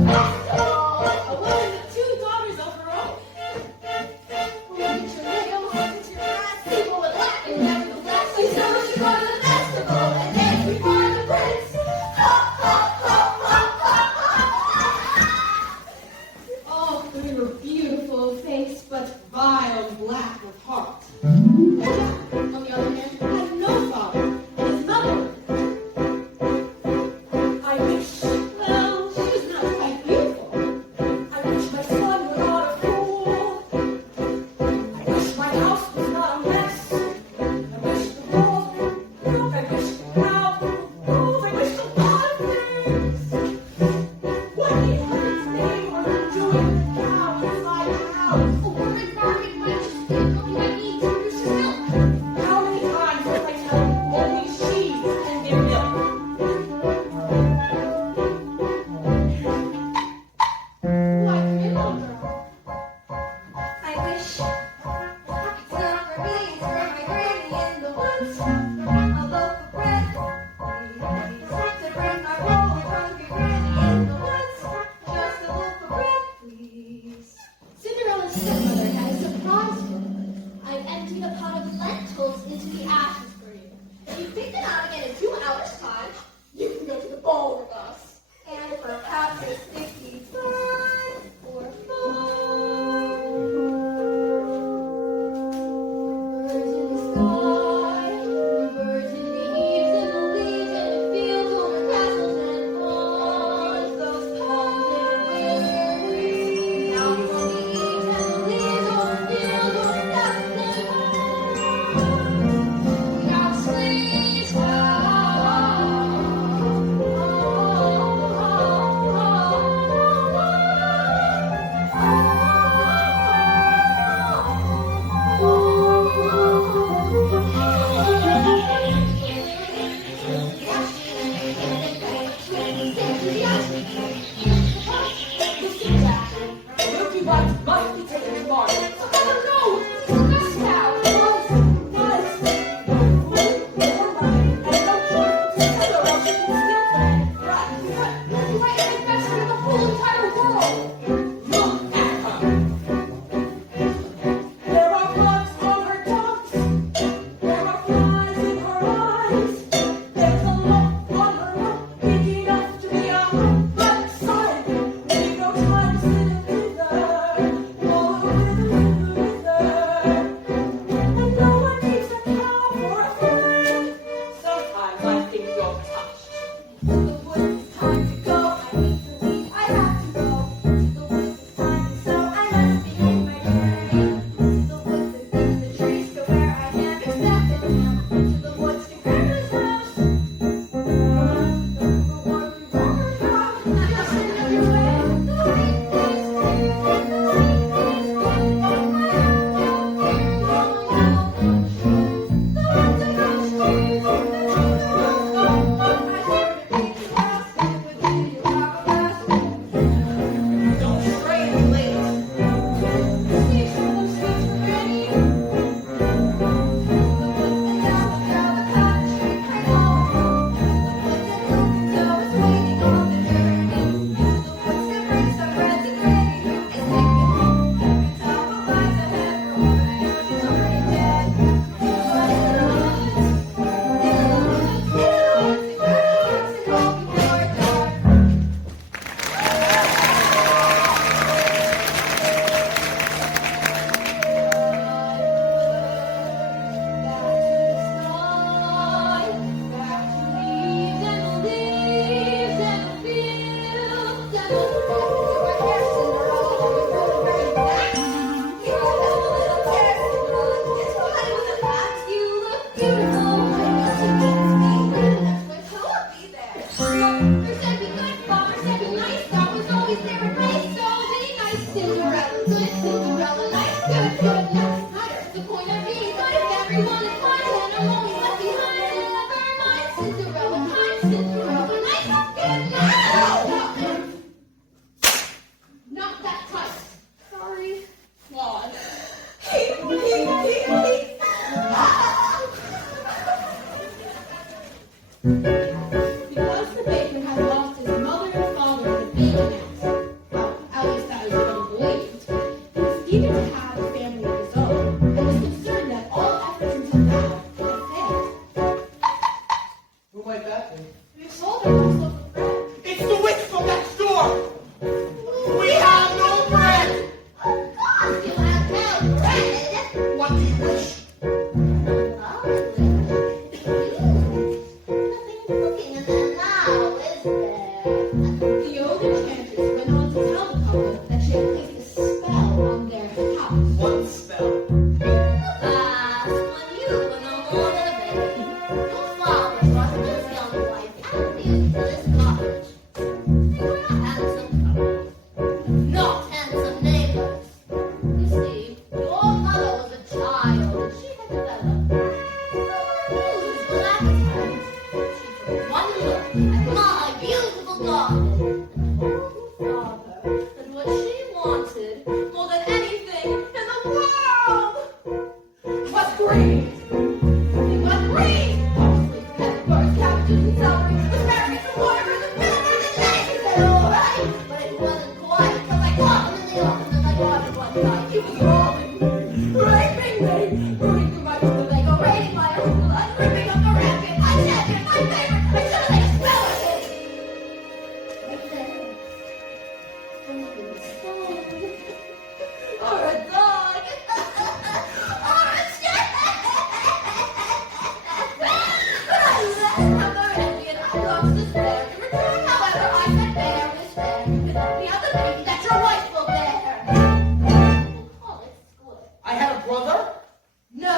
A woman with two daughters of her own. Get your nails, get your eyes, people would laugh, and nevertheless, she said she go to the festival, and then before the prince. Ha, ha, ha, ha, ha, ha. Oh, for your beautiful face, but vile black of heart. On the other hand, had no father, and his mother. I wish, Well, she was not quite beautiful. I wish my son were not a fool. I wish my house was not a mess. I wish the world would move. I wish the crowd would move. I wish a lot of things. What the heavens they were doing now is like how? A woman farming might just think of my need to use milk. How many times must I tell you only she's can give milk? Why, come in, little girl. I wish I could set up for millions for my granny in the woods. A loaf of bread, please, to bring our roll of hungry granny in the woods. Just a loaf of bread, please. Cinderella's stepmother had a surprise for her. I emptied a pot of lentils into the ashes for you. If you pick it out again in 2 hours' time, you can go to the ball with us. And perhaps a sticky fun for fun. Birds in the sky, birds in the eaves and the leaves and the fields over castles and ponds. Those ponds and whisperies out from the eaves and the leaves over fields over castles and ponds. We got sleigh Listen, Jack, the milky whites must be taken to market. Oh, no! This cow was, and no choice to tell her else she can steal from it. Right, and best in the whole entire world. Look at her. There are bugs on her tongues. There are flies in her eyes. There's a lump on her lip big enough to be a hot sign. Ain't no time to sit with her. All with her. And no one keeps a cow for a friend. Sometimes I think you're touched. To the woods, it's time to go. I hate to leave, I have to go. To the woods, it's time, and so I must begin my journey. To the woods and through the trees to where I am expected. To the woods to Grandma's house. The one who rollers out. Just in every way. The white things, the white things, the white don't stray late. See some blue seats for Granny. And now the country came home. The woods and waiting on the journey. To the woods to bring some friends and Granny who is sick and home. And tell the lies ahead for what I know she's already dead. In the woods, and all before dark. Cinderella, nice, good, good, nice. That's the point of being good. If everyone is fine, then I'm always left behind. Never mind, Cinderella, kind, Cinderella, nice, good, nice. Not that tight. Sorry. Claude. Because the baker had lost his mother and father in the baking house, quite that big. We sold our house loaf of bread. It's the witch from next door! We have no bread! Of course you have no bread. What do you wish? Oh, nothing cooking in there now, is there? The old enchantress went on to tell the couple that she had placed a spell on their house. One spell. When you were no more than a baby, your father brought his young wife and you to this cottage. They were a handsome couple, not handsome neighbors. You see, your mother was a child, and she had developed unusual appetite. She took one look at my beautiful garden and told your father that what she wanted more than anything in the world was green. It was green. Parsley, peppers, cabbages, and celery, asparagus, and watercress, and vinegar, and lettuce. And all right, but it wasn't quite because I caught him in the office in my garden one night. He was rolling me, raping me, rooting through my Winnebago, raiding my uncle, and ripping up the racket, my champion, my favorite. I should have made a spell of it. Right there. Something solid. Or a dog. Or a cat. But I let him have the remedy and I lost despair. In return, however, I said bear is fair. You cannot be on the baby that your wife will bear. We'll call it split. I had a brother? No.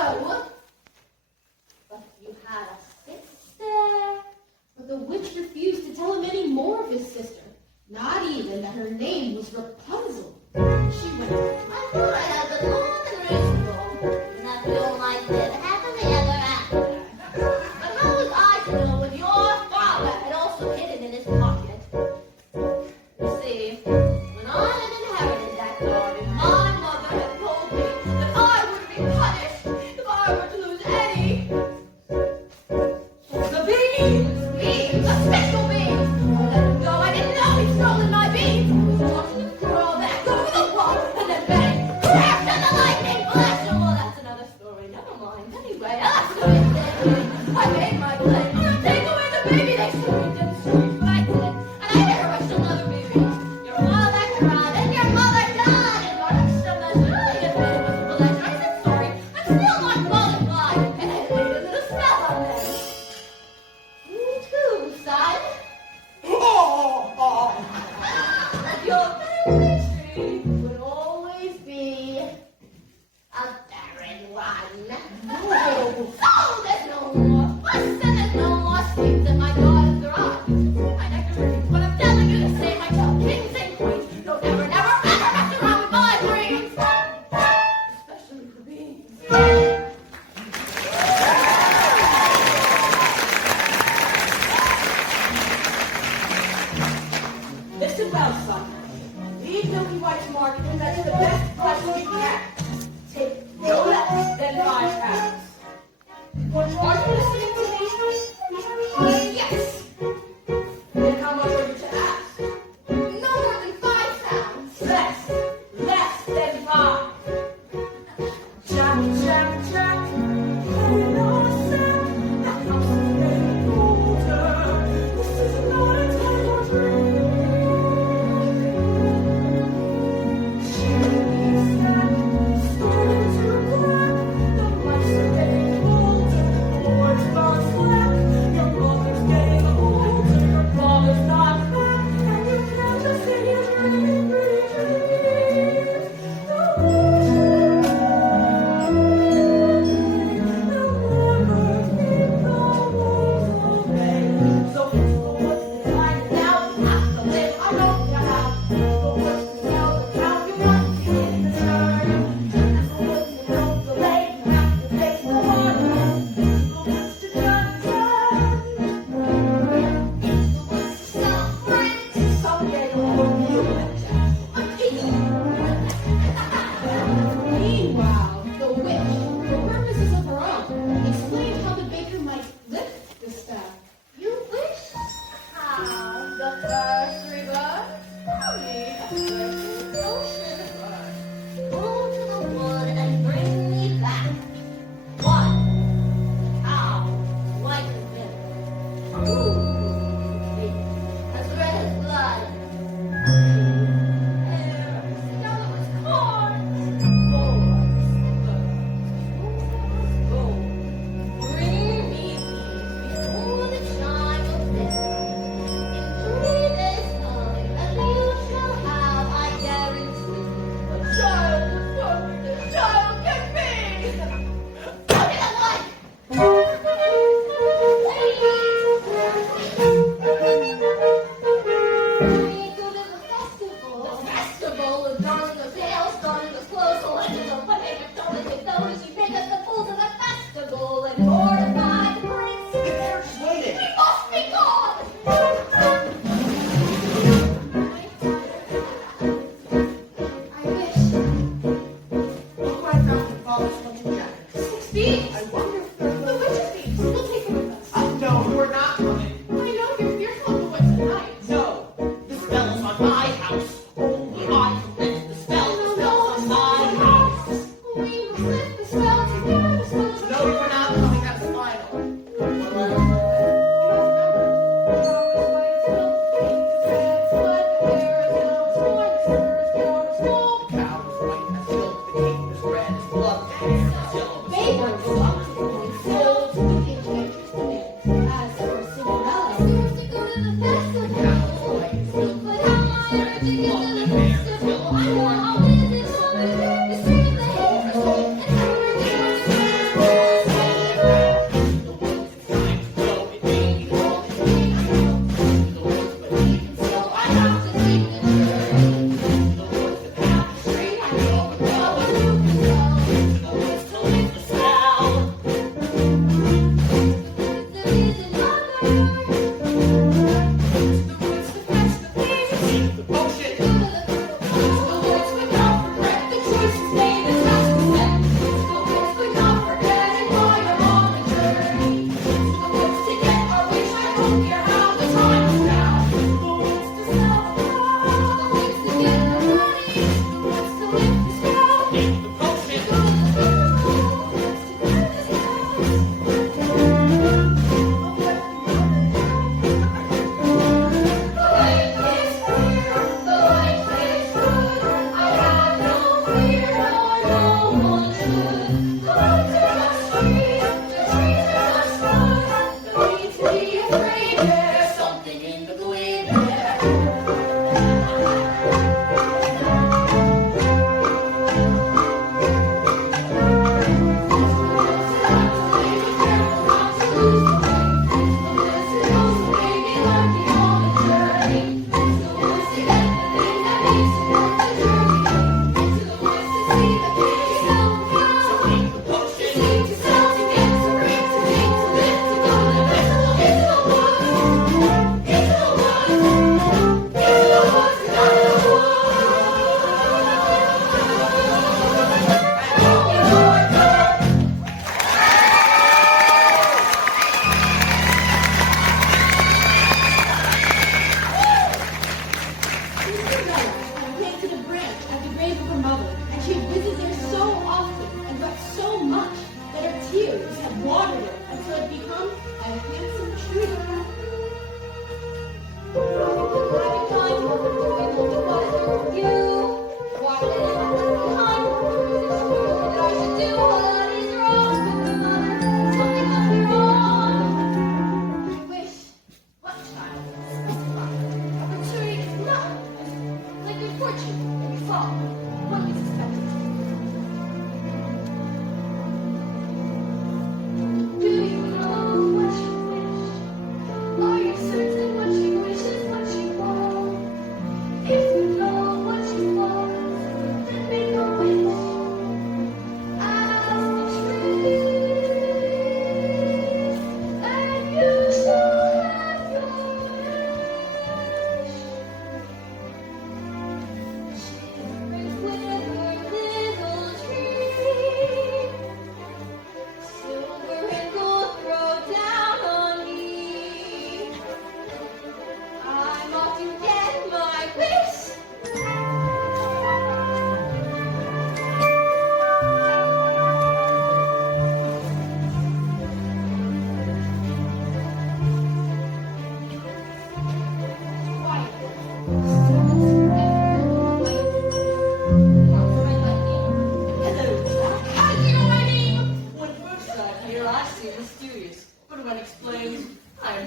But you had a sister. But the witch refused to tell him any more of his sister, not even that her name was Rapunzel. She went on. I thought I had been more than reasonable, and that we all might live happily ever after. But how was I to know what your father had also hidden in his pocket? You see, when I had inherited that garden, my mother had told me that I would be punished if I were to lose any the beans, the special beans. I let him go. I didn't know he'd stolen my beans. I was watching him crawl back over the wall and then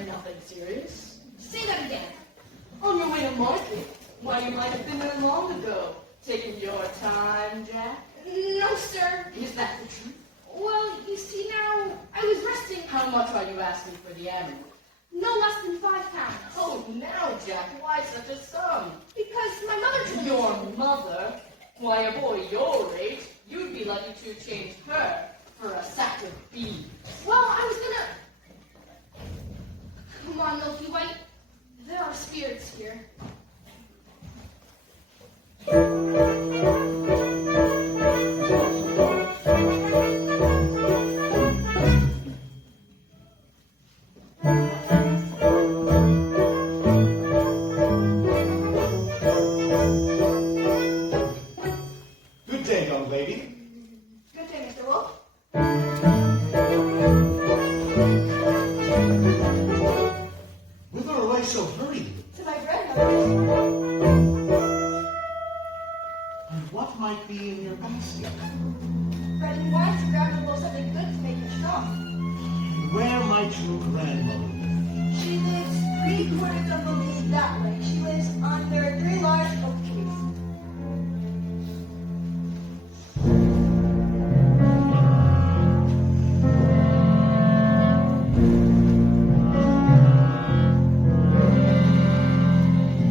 nothing serious. Say that again. On your way to market. Why, you might have been there long ago. Taking your time, Jack. No, sir. Is that the truth? Well, you see now, I was resting. How much are you asking for the animal? No less than 5 pounds. Oh, now, Jack, why such a sum? Because my mother told me. Your mother? Why, a boy your age, you'd be lucky to change her for a sack of beans. Well, I was gonna. Come on, Milky White. There are spirits here. Good day, young lady. Good day, Mr. Wolf. Whither are I so hurried? To my grandmother. And what might be in your basket? Bread and wine to grab a little something good to make you strong. And where might your grandmother live? She lives 3/4 of the league that way. She lives under 3 large oak trees.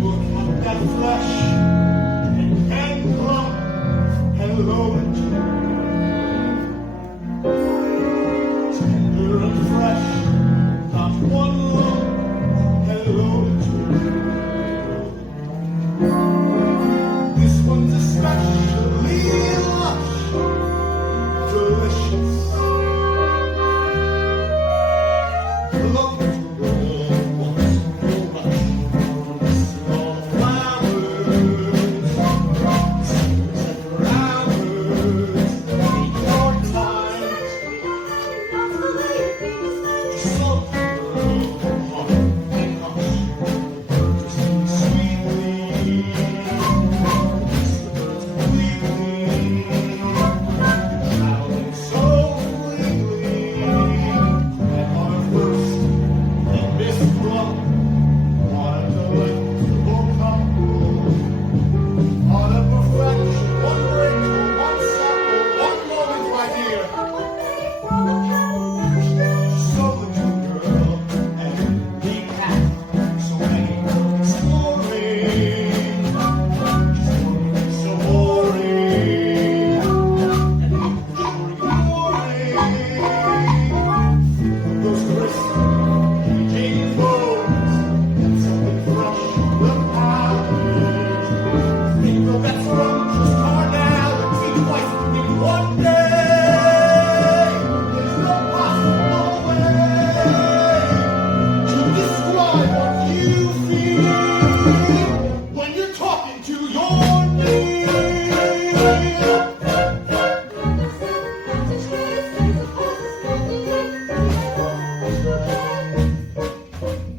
Look at that flesh and lump. Hello, tender and fresh, not one lump. Hello, this one's especially lush, delicious. Lump to the once so much. All flowers, seeds and flowers, take your time. So heart and hush, to sing sweetly, completely, traveling so fleetly, and on a first and missed lump. What a delightful couple, what a perfection, one break, one supple, one moment, my dear. So little girl, and he path, so many exploring, so boring, and ignoring those crisp, aging clothes. Something fresh, the palate. Think of that scrumptious carnality twice in one day. There's no possible way to describe what you feel when you're talking to your knee.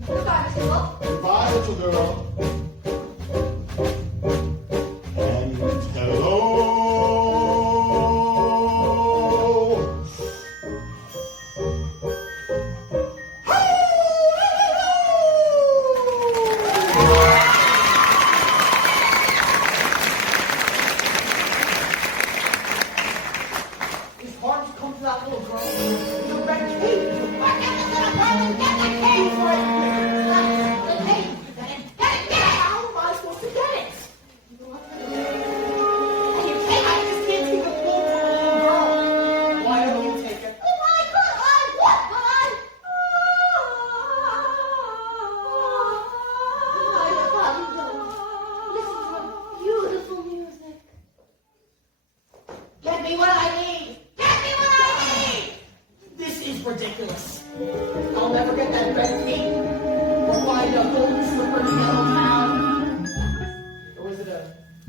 Goodbye, Mr. Wolf. Goodbye, little girl. And hello. His heart comes to that little girl. The red cape. Get the little girl and get the cake for it. The cake. Get it. How am I supposed to get it? And you take I it. just can't take a bowl from a little girl. Why don't you take it? Oh my God! What? Listen to beautiful music. Get me what I need. Get me what I need! This is ridiculous. I'll never get that red cape or find a golden slipper in Yellow Town. Or was it a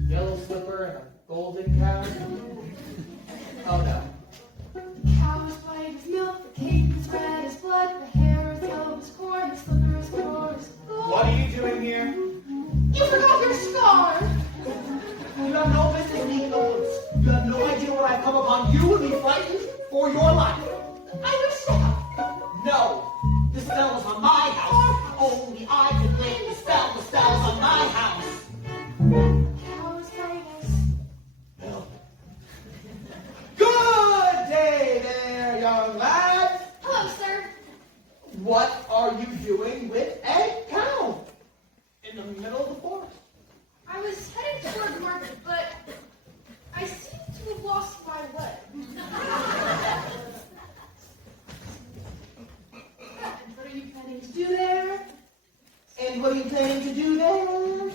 yellow slipper and a golden cow? Oh no. Cow is white as milk, the cape is red as blood, the hair is yellow as corn, the slipper is pure as gold. What are you doing here? You forgot your scarf! You have no business being in the woods. You have no idea what I've come upon. You would be frightened for your life. I yourself! No, this bell is on my house. going with a cow in the middle of the forest. I was heading toward the market, but I seem to have lost my way. And what are you planning to do there? And what are you planning to do there?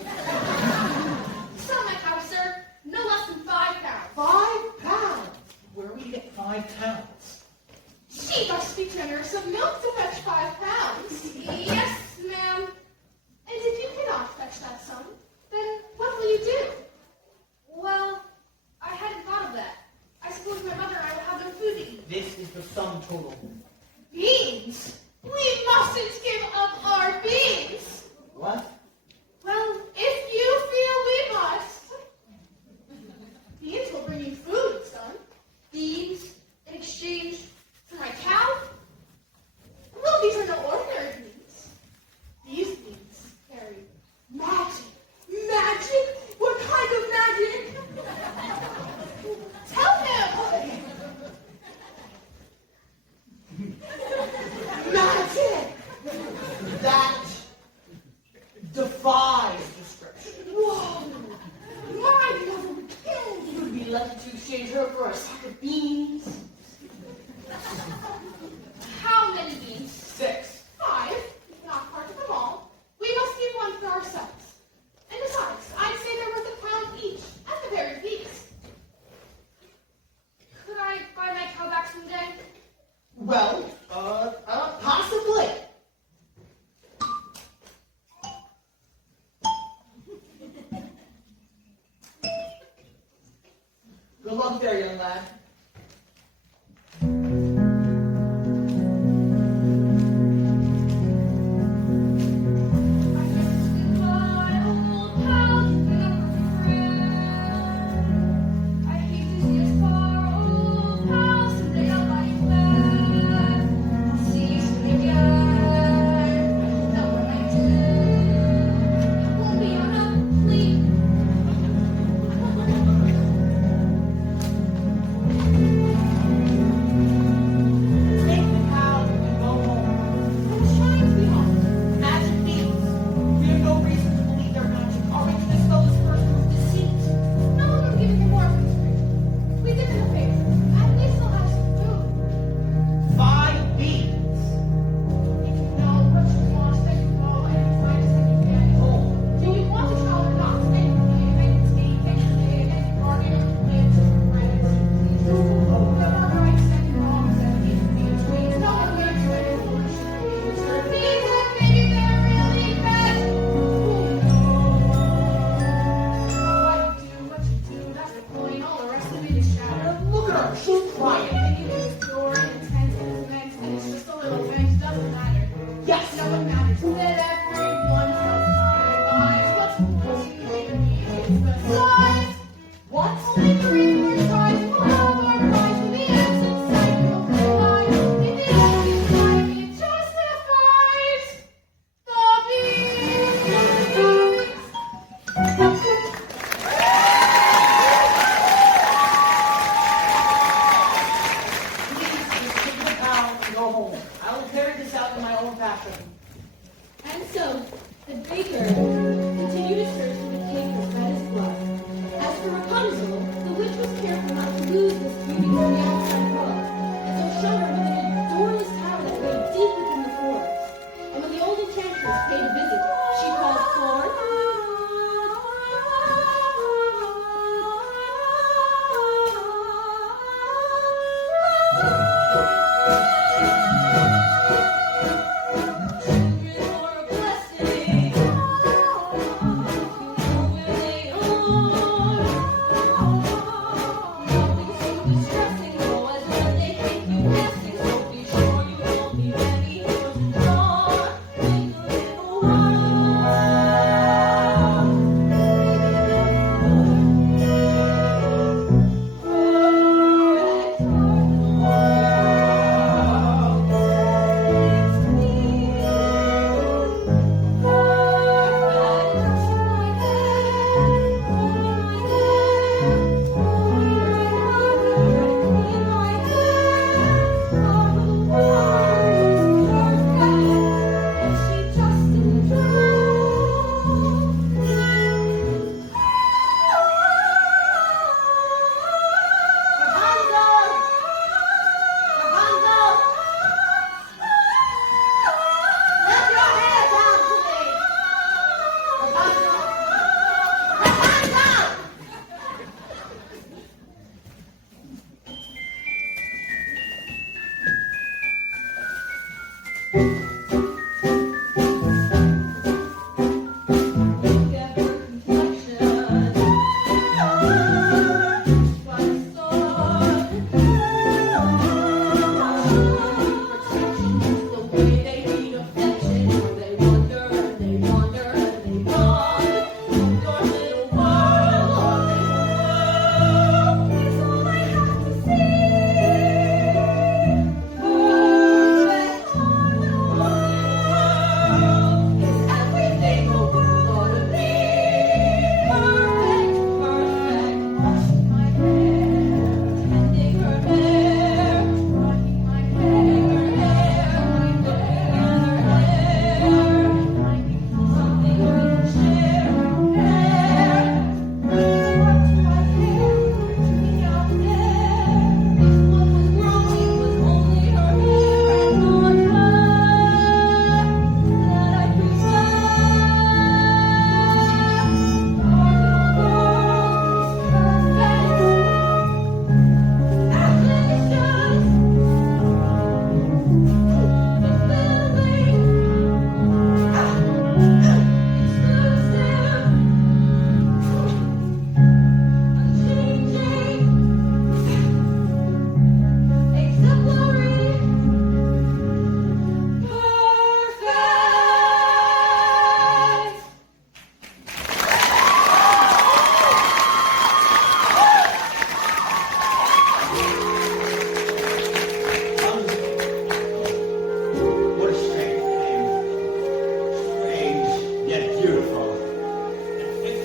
Sell my cow, sir. No less than 5 pounds. 5 pounds. Where will you get 5 pounds? She must be generous of milk to fetch 5 pounds. Yes, ma'am. And if you cannot fetch that sum, then what will you do? Well, I hadn't thought of that. I suppose my mother and I will have no food to eat. This is the sum total. Beans? We mustn't give up our beans. What? Well, if you feel we must. Beans will bring you food, son. Beans in exchange for my cow? Well, these are no ordinary beans. These beans carry magic. Magic? What kind of magic? Tell him! Magic! That defies description. Whoa! My mother would kill you. You'd be lucky to exchange her for a sack of beans. How many beans? 6. 5. Not part of them all. We must keep one for ourselves. And besides, I'd say they're worth £1 each, at the very least. Could I buy my cow back someday? Well, possibly. Good luck there, young lad. Take the cow and go home. Magic beans. We have no reason to believe they're magic. Are we to dispel this person with deceit? No one will give him more for his drink. We did him a favor. At least he'll have some food. 5 beans. If you know what you want, then you know, and you find us and you can. Do you want a child or not? And you live and you speak and you live and you bargain and you live to your friends. There are rights and wrongs and in between. No one will do any foolish things. Or things that maybe they're really bad. Who knows? What you do, that's the point. All the rest of it is shadow. Look at her. She's crying. Thinking it was pure and intense and it's meant and it's just a little thing. Doesn't matter. Yes. No one matters. That everyone tells time what's important to me is the size. What? Only 3 more tries will have our prize to the ends of cycle of life. In the end, it's like it justifies the beans. Please, just take the cow and go home. I will carry this out in my own fashion. And so, the baker continued to search for the cake that fed his blood. As for Rapunzel, the witch was careful not to lose this beauty to the outside world, and so shut her within a doorless tower that lay deep within the forest. And when the old enchantress paid a visit, she called forth, Thank you.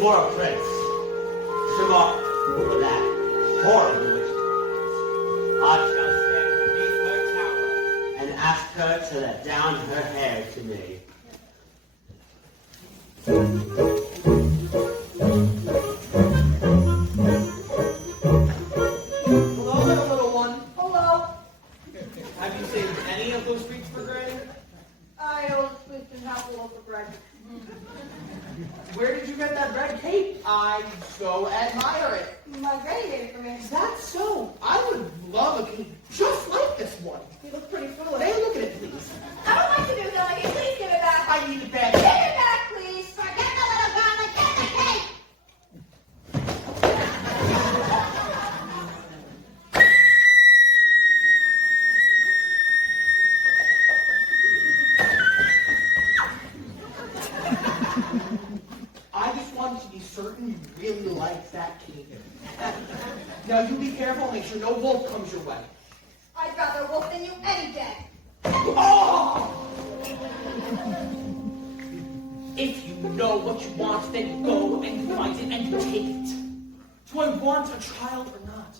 for a prince. Shema, for that horrible witch. I shall stand beneath her tower and ask her to let down her hair to me. Hello there, little one. Hello. Have you saved any of those treats for Granny? I always twist in half a loaf of bread. Where did you get that red cape? I so admire it. My granny made it for me. Is that so? I would love a cape just like this one. You look pretty foolish. Hey, look at it, please. I don't like to do that. Like, please give it back. I need it back. Give it back, please. Forget the little girl and get the cake! I just wanted to be certain you really liked that cape. Now you be careful, make sure no wolf comes your way. I'd rather wolf than you any day. Oh! If you know what you want, then you go and you find it and you take it. Do I want a child or not?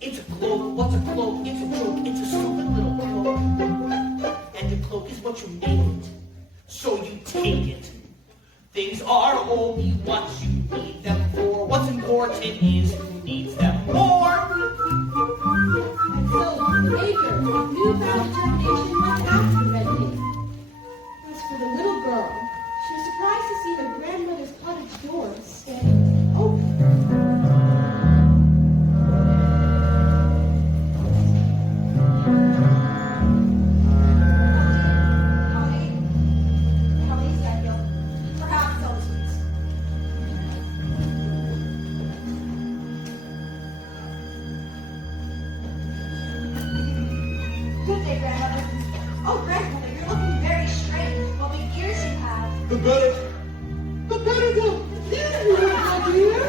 It's a cloak. What's a cloak? It's a joke. It's a stupid little cloak. And the cloak is what you make it. So you take it. Things are only what you need them for. What's important is who needs them more. And so the baker, with newfound determination, went after the red cape. As for the little girl, she was surprised to see her grandmother's cottage door standing open. How many Samuel? Perhaps those weeks. Good day, grandmother. Oh, grandmother, you're looking very strange. What big ears you have. The better to hear you, my dear.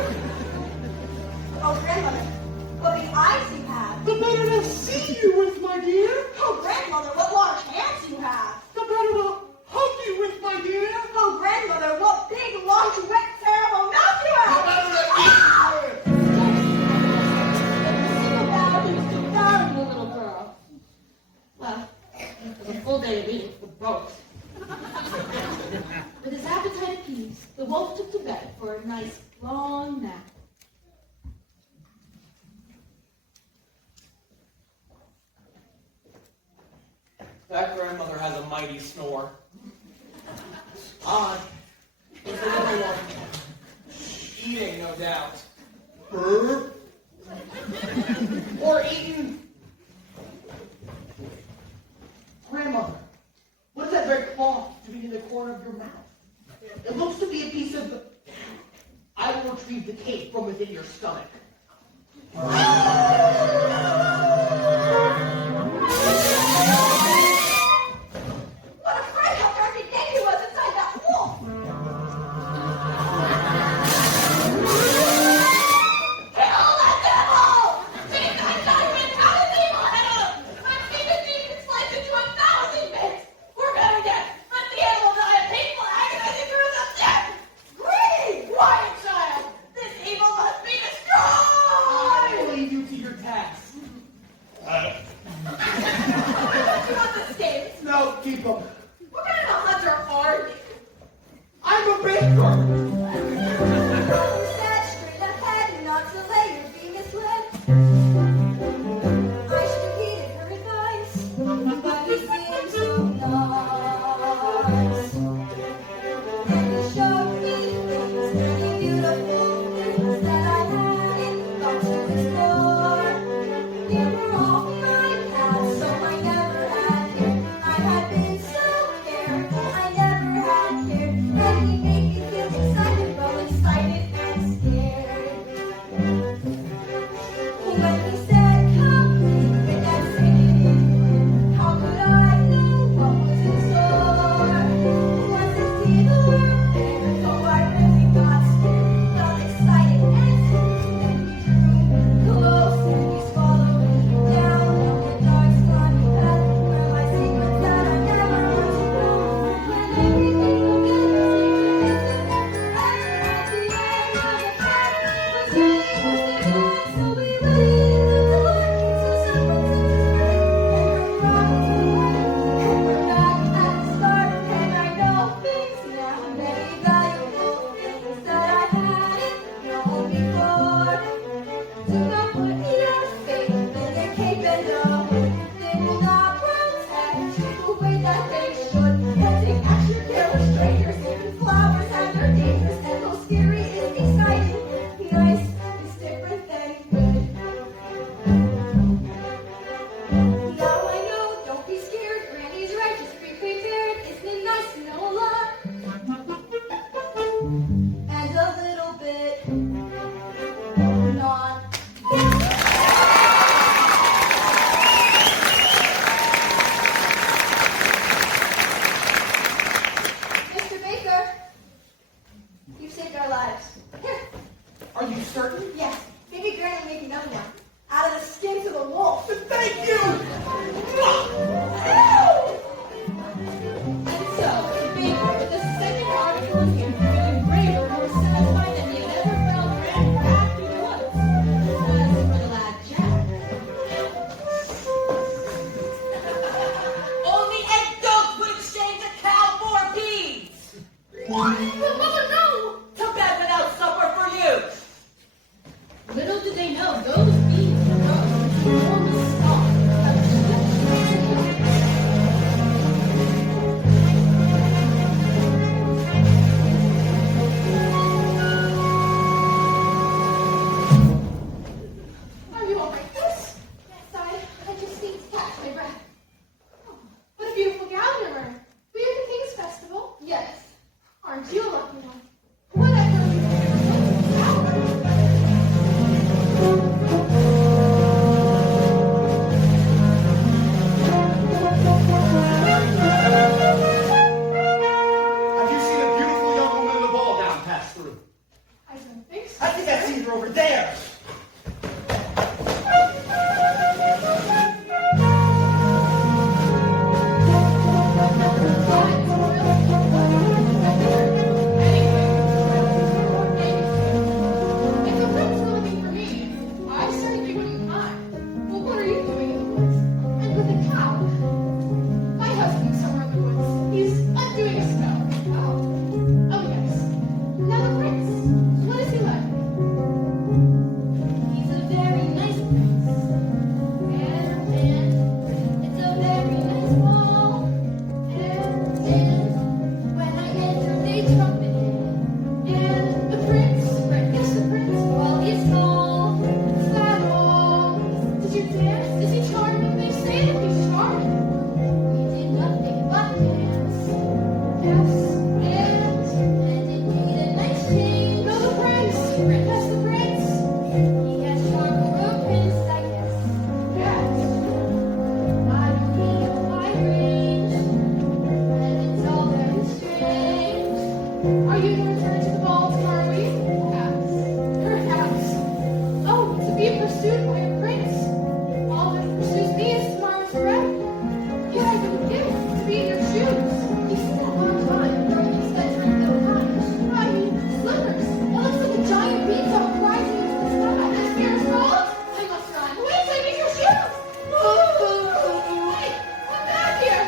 Oh, grandmother, what big eyes you have. The better to see you with, my dear. Oh, grandmother, what large hands you have. The better to hug you with, my dear. Oh, grandmother, what big, large, wet, terrible mouth you The have. better to eat you with. Single bound and devouring the little girl. Well, it was a full day of eating for both. With his appetite appeased, the wolf took to bed for a nice long nap. That grandmother has a mighty snore. Odd. It's a little one. Eating, no doubt. Brr. Or eaten. Grandmother, what is that red cloth doing in the corner of your mouth? It looks to be a piece of... I will retrieve the cake from within your stomach. What a fright how dark and dead he was inside that wolf. Kill the devil! Jesus, I went out of evil hell! I've seen the demon slice into 1,000 bits! We're gonna get let the animal die a painful agonizing through the death! Greedy! Quiet, child! This evil must be destroyed! I will leave you to your task. You want the skins? No, keep them. What kind of a hunter are you? I'm a baker. Set straight ahead, not to let you be misled. I should have heeded her advice, but he seemed so nice. And he showed me things, many beautiful things that I hadn't thought to explore. They were off my path, so I never had cared. I had been so careful, I never had cared. And he made me feel excited, both excited and scared. When he said, come with me, and singing, how could I know what was in store? Was his teeth were bare, so I really got scared. Felt excited and scared, then he drew close and he swallowed me down the dark, slimy path where my secrets that I never want to know. When everything will get easy to But Mother, no! To bed without supper for you! Little did they know those beings arose from enormous stalks of swift Are you all right, Miss? Yes, I just need to catch my breath. What a beautiful gown you're wearing. We are the King's Festival. Yes. Aren't you a lucky one? Whatever you Have you seen a beautiful young woman in a ball gown pass through? I don't think so. I think I see her over there. If the prince were looking for me, I certainly wouldn't mind. But what are you doing in the woods? And with a cow? My husband's somewhere in the woods. He's undoing a spell. Oh yes. Now the prince. What is he like? He's a very nice prince. And it's a very nice ball. And when I enter, they trumpeted. And the prince? Yes, the prince. Well, he's tall. Is that all? Did you dance? Is he charming? They say that he's charming. We did nothing but dance. Yes. And it made a nice change. No, the prince. Yes, the prince. He has charm for a prince, I guess. Yes. I don't need a wide range. And it's all very strange. Are you going to return to the ball tomorrow evening? Perhaps. Perhaps. Oh, to be pursued by a prince. All that pursues me is tomorrow's breath. Yet I would give to be in your shoes. You spent a long time learning to set drink little cottage. I mean, slippers. It looks like a giant beetle rising into the sky. And here's gold. I must run. Wait, I need your shoes. Hey, come back here.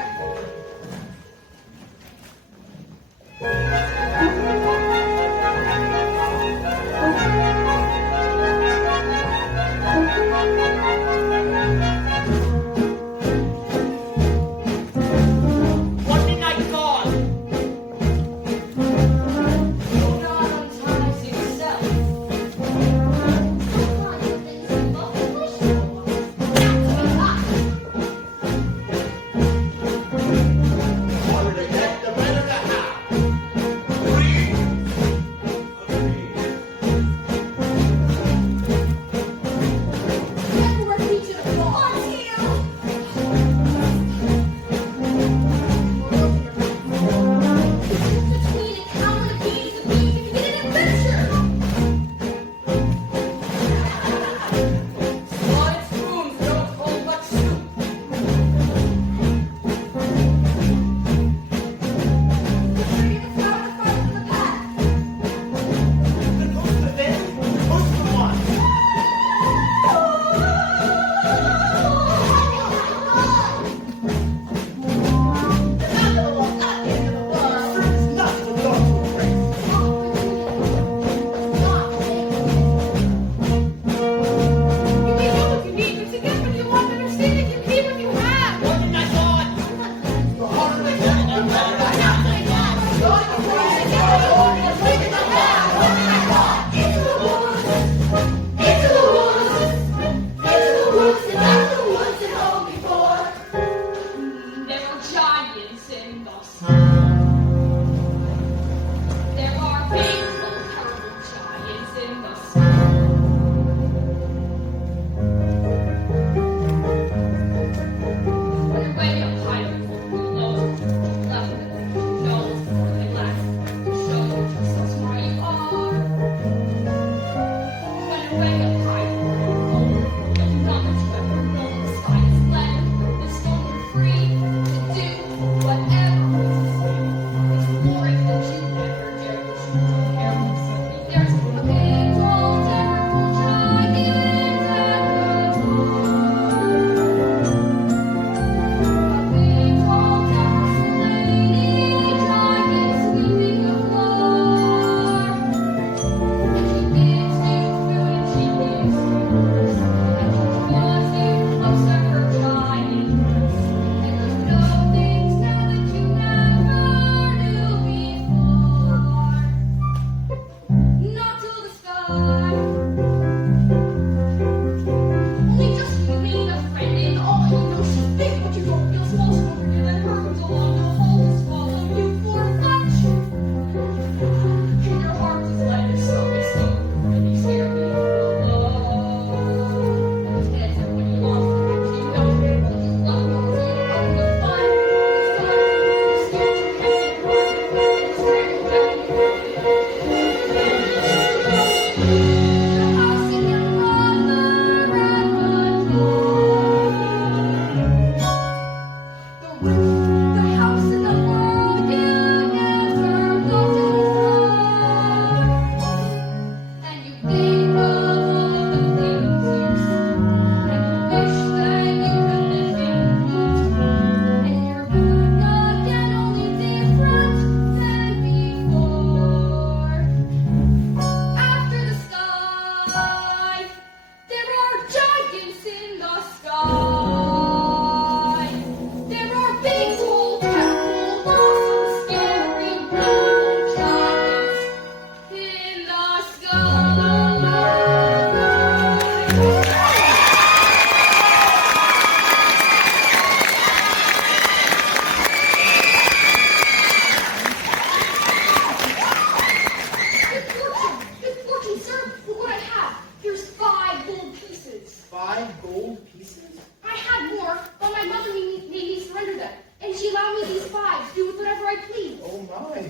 Hi.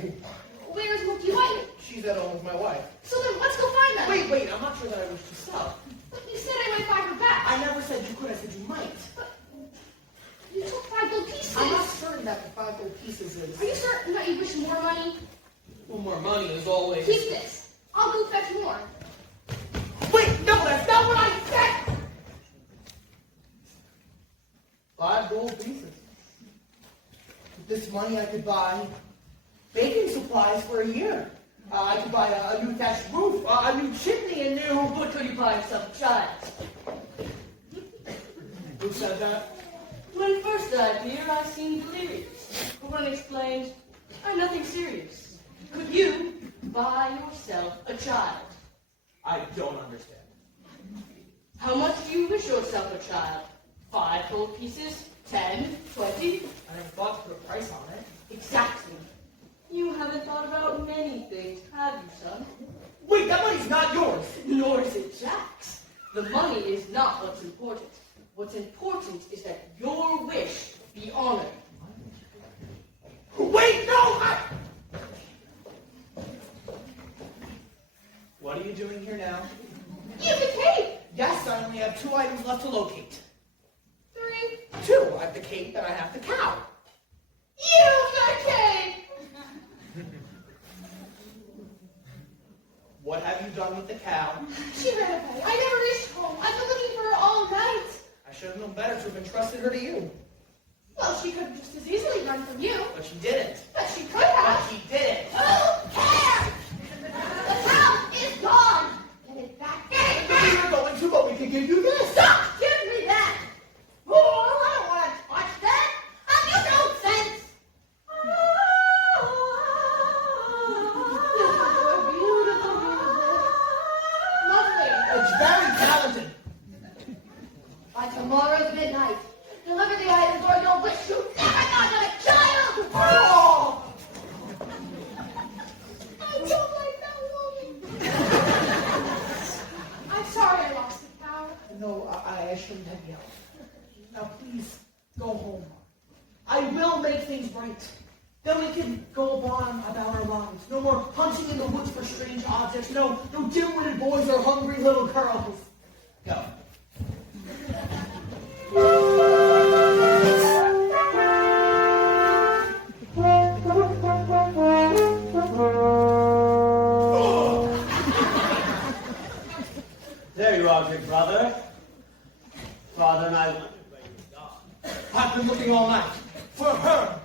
Where's Mookie White? She's at home with my wife. So then let's go find them. Wait, I'm not sure that I wish to sell. But you said I might buy her back. I never said you could, I said you might. You took 5 gold pieces. I'm not certain that the 5 gold pieces is... Are you certain that you wish more money? Well, more money is always... Keep this. I'll go fetch more. Wait, no, that's not what I said! 5 gold pieces. With this money I could buy baking supplies for a year. I could buy a new thatched roof, a new chimney, a new... What could you buy yourself a child? Who said that? When first I appear, I seem delirious. But when explained, I'm nothing serious. Could you buy yourself a child? I don't understand. How much do you wish yourself a child? 5 gold pieces? 10? 20? I never thought to put a price on it. Exactly. You haven't thought about many things, have you, son? Wait, that money's not yours! Nor is it Jack's. The money is not what's important. What's important is that your wish be honored. Wait, no! What are you doing here now? You the cape. Yes, I only have 2 items left to locate. 3. 2. I have the cape and I have the cow. You the cape. What have you done with the cow? She ran away. I never reached home. I've been looking for her all night. I should have known better to have entrusted her to you. Well, she could have just as easily run from you. But she didn't. But she could But have. she didn't. Who cares? The cow is gone. Get it back. Get it We back. were going to, but we could give you this. Stop. Give me that. Oh, I don't want to touch that. Have you no sense? Lovely. It's very talented. By tomorrow's midnight, deliver the items or you'll wish you never got a child! Oh! I don't like that woman. I'm sorry I lost the cow. No, I shouldn't have yelled. Now please, go home. I will make things right. Then we can go on about our lives. No more hunting in the woods for strange objects. No dim-witted boys or hungry little girls. Go. There you are, good brother. Father and I wondered where you'd gone. I've been looking all night for her.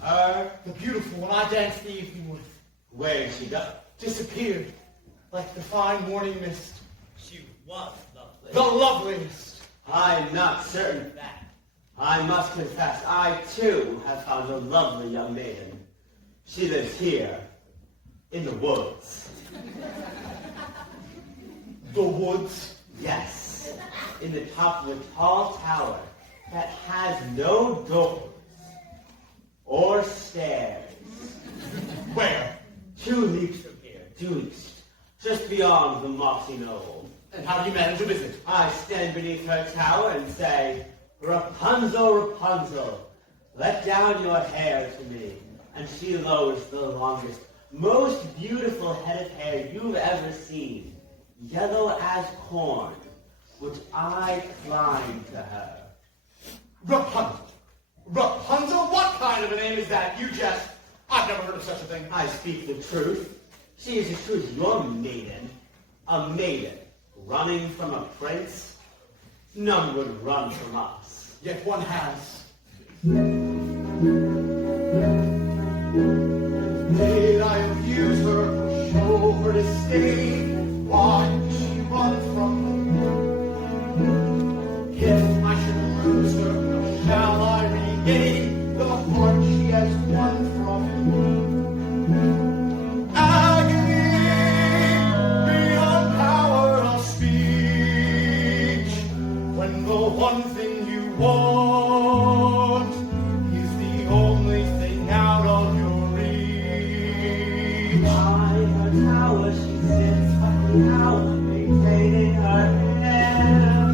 Her? The beautiful one I danced the evening with. Where did she go? Disappeared like the fine morning mist. She was lovely. The loveliest. I'm not certain of that. I must confess, I too have found a lovely young maiden. She lives here, in the woods. The woods. Yes, in the top of a tall tower that has no doors or stairs. Where? 2 leaps from here, due east, just beyond the mossy knoll. And how do you manage a visit? I stand beneath her tower and say, Rapunzel, Rapunzel, let down your hair to me. And she lowers the longest, most beautiful head of hair you've ever seen, yellow as corn, which I climb to her. Rapunzel. Rapunzel? What kind of a name is that? You jest. I've never heard of such a thing. I speak the truth. She is as true as your maiden. A maiden running from a prince? None would run from us. Yet one has. Did I abuse her, show her disdain? Why did she run from me? If I should lose her, how shall I regain the heart she has won from me? Agony beyond power of speech. When the one thing you want is the only thing out of your reach. By her tower she sits, but now maintaining her hair.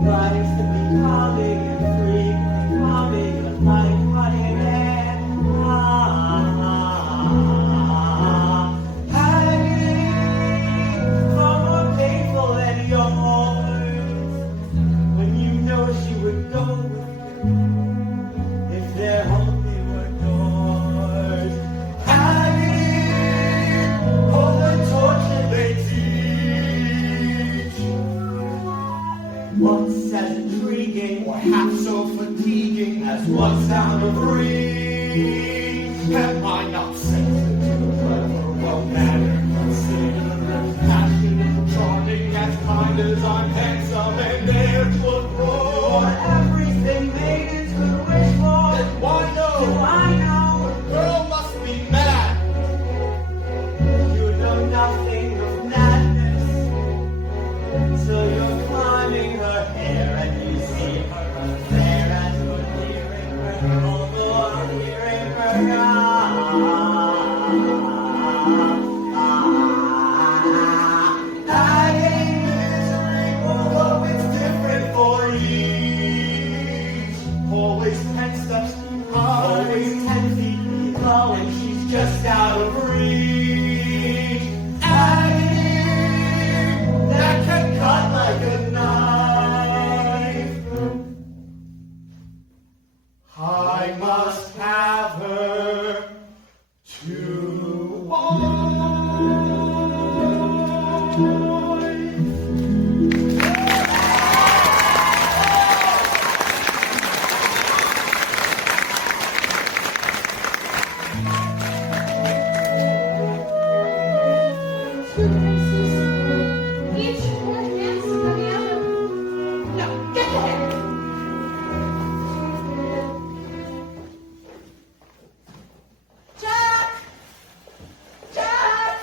Likes to be calming and free, calming but light-hearted air. Ah, just out of reach. Am I not sensitive, clever, well-mannered, considerate, passionate, charming, as kind as I'm handsome and there to adore? Everything maidens could wish for. Then why no? Do I know? Girl must be mad. You know nothing of madness. So you're climbing her hair and you see her there as you're hearing her, although I'm hearing her nagging misery, Although it's different for each. Always 10 steps high. always 10 feet below, and she's just out of reach. Agony that can cut like a knife. I must have her to wife. Two pieces, each more handsome than the other. No, get the head. Jack! Jack!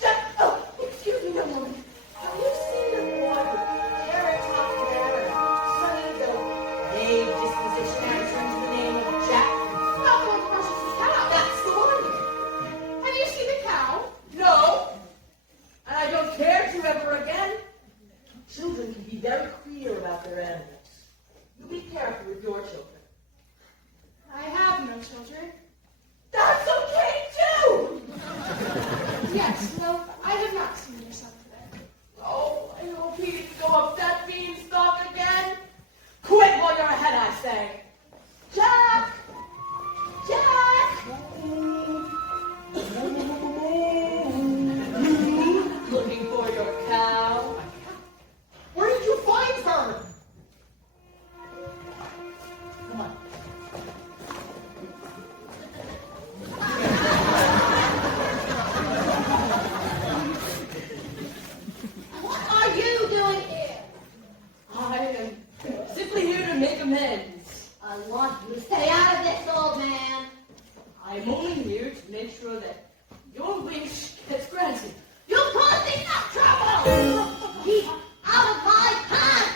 Jack! Oh, excuse me, young woman. Have you seen the boy with carrot top hair and sunny, though vague disposition answering to the name of Jack? Not the one who brushes his cow. That's the one. Have you seen the cow? No, and I don't care to ever again. Children can be very queer about their animals. You be careful with your children. I have no children. That's okay too. Yes, no, I have not seen your son today. Oh, I hope he didn't go up that beanstalk again. Quit while you're ahead, I say. Jack! Jack! Looking for your cow? Where did you find her? Come on. What are you doing here? I am simply here to make amends. I want you to stay out of this, old man. I'm only here to make sure that your wish gets granted. You caused enough trouble! Keep out of my path!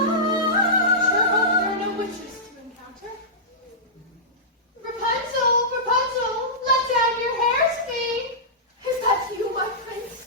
Sure hope there are no witches to encounter. Rapunzel, Rapunzel, let down your hair to me. Is that you, my prince?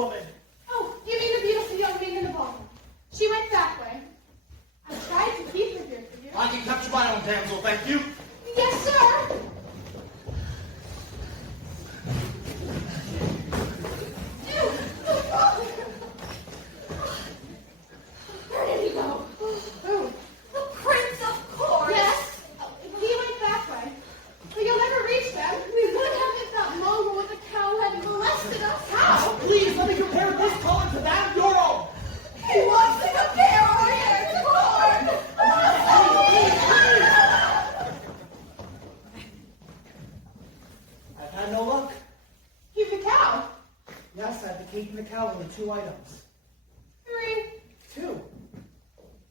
woman. Oh, you mean the beautiful young maid in the ballroom. She went that way. I tried to keep her here for you. I can capture my own damsel, thank you. Yes, sir. Where did he go? Who? The prince, of course. Yes, he went that way. But you'll never reach them. We would have if that mongrel with the cow hadn't molested us. How? Please, let me compare this color to that of your own. He wants to compare our hair to corn. I've had no luck. Keep the cow. Yes, I have the cake and the cow, only 2 items. 3. 2.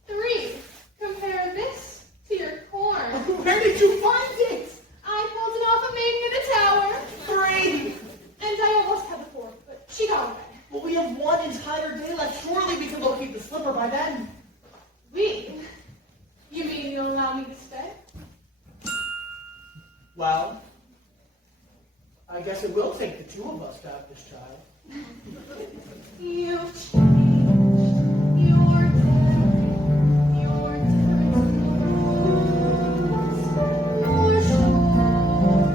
3. Compare this to your corn. Where did you find it? I pulled it off a maiden in the tower. 3. And I almost had the 4th, but she got away. Well, we have 1 entire day left. Surely we can locate the slipper by then. We? You mean you'll allow me to stay? Well, I guess it will take the 2 of us to have this child. You've changed. You're dead. You're different. More sure.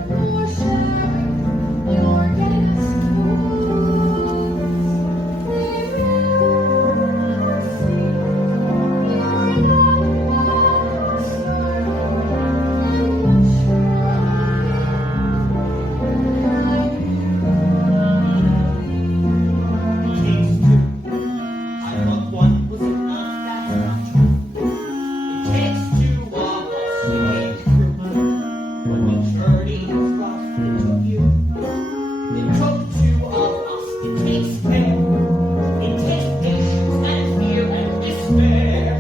More sharing. You're getting Takes 2. I thought 1 was enough, that's not true. It takes 2 of us to make it through. When maturity is lost, it took you. It took 2 of us. It takes care. It takes patience and fear and despair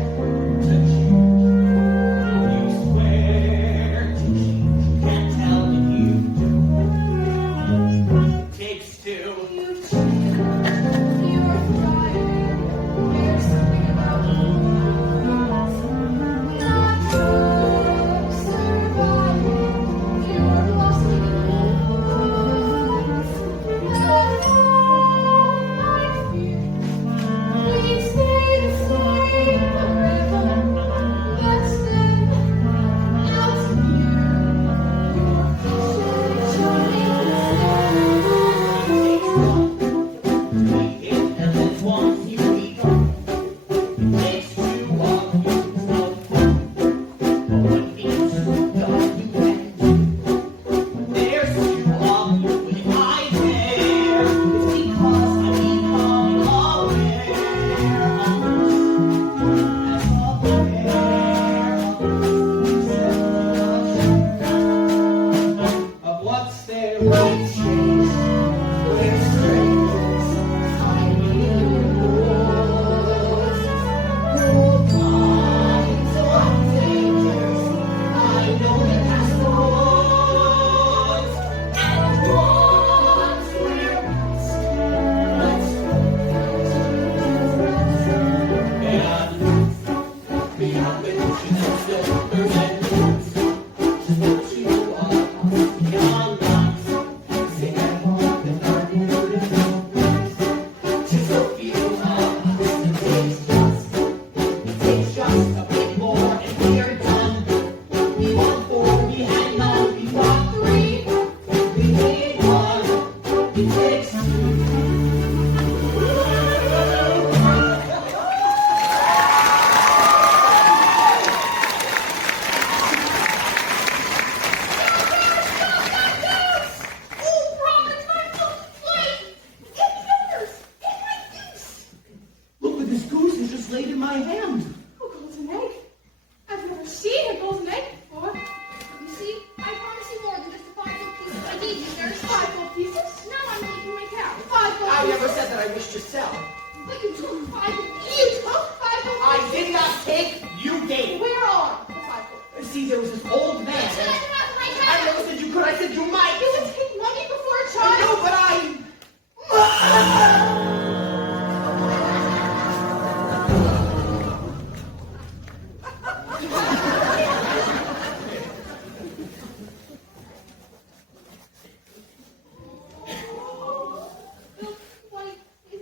to change. If you swear to change, you can't tell if you do. It takes 2. You've changed. You're thriving. There's something about you. Not just surviving. You're blossoming in blooms. And I fear we'd stay the same forever. But then, out here, you're shining, of what's there right change. We're strangers, hiding in the woods. Minds of dangers, I know the past woods. And once we're lost, and beyond the ocean and silvers and woods. Just you are lost beyond us. Sing along with our beautiful words. Just a few of us. It takes just a bit more, and we're done. We want 4, we had none. We want 3, we need 1. It takes 2. Oh, Robin, my little flake! Get yours! Get my goose! Look what this goose has just laid in my hand. Oh, golden egg. I've never seen a golden egg before. You see, I promise you more than just a 5 gold piece. I need you, nurse. 5 gold pieces? Now I'm making my cow. 5 gold I pieces? never said that I wish to sell. But you took 5 gold You took 5 gold I pieces? did not take, you gave. Where are the 5 gold? See, there was this old man. Should I have my I cow? never said you could. I said you might. You would take money before a I child? know, but I. The white is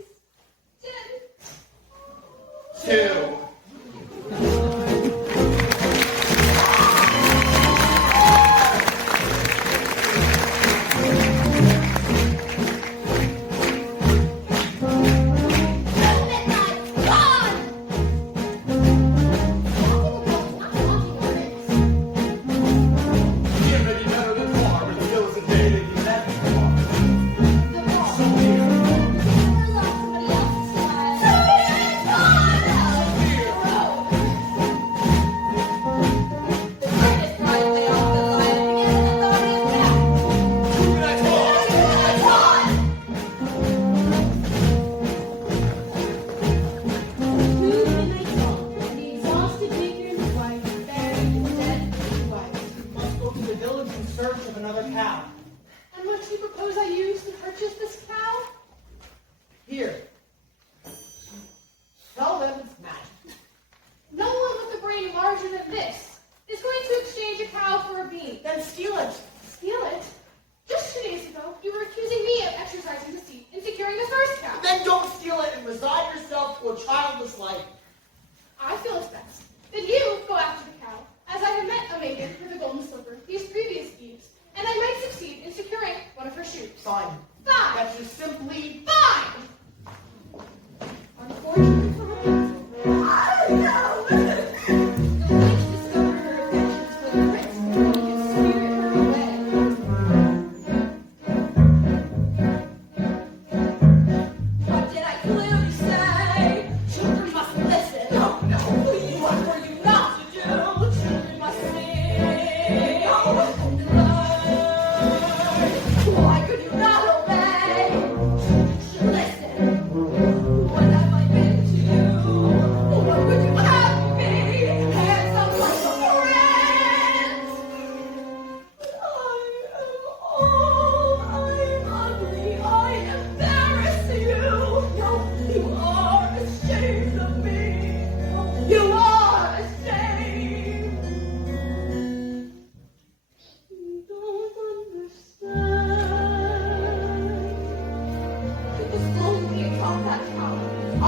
Here. Tell them it's magic. No one with a brain larger than this is going to exchange a cow for a bean. Then steal it. Steal it? Just 2 days ago, you were accusing me of exercising deceit in securing the first cow. Then don't steal it and resign yourself to a childless life. I feel it's best that you go after the cow, as I have met a maiden with a golden slipper these previous eves, and I might succeed in securing one of her shoes. Fine. Fine! That's just simply Fine! Unfortunately for Rapunzel, I know. the witch discovered her affections for the prince and he could spirit her away. What did I clearly say? Children must listen. No, no, please. What were you not to do? Children must sing. No, and learn. Why could you not obey? Children should listen. What have I been to you? What would you have me? Handsome like a prince. But I am old, I'm ugly, I embarrass you. No, you are ashamed of me. You are ashamed. You don't understand. It was lonely across that tower. I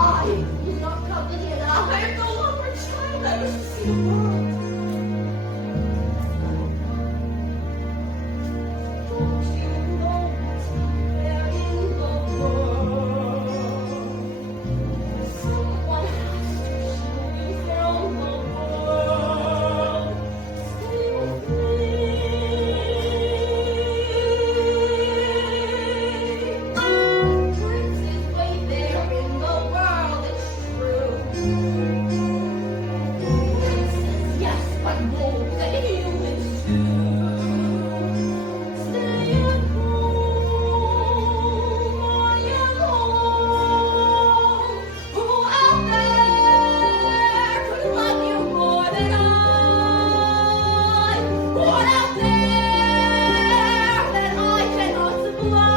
was not company enough. I am no longer a child. I wish to see the world. Don't you know what's there in the world? Someone has to show you from the world. Stay with me. Princes way there in the world, it's true. Princes, yes, but wolves and humans too. Stay at home, I am home. Who out there could love you more than I? What out there that I cannot supply?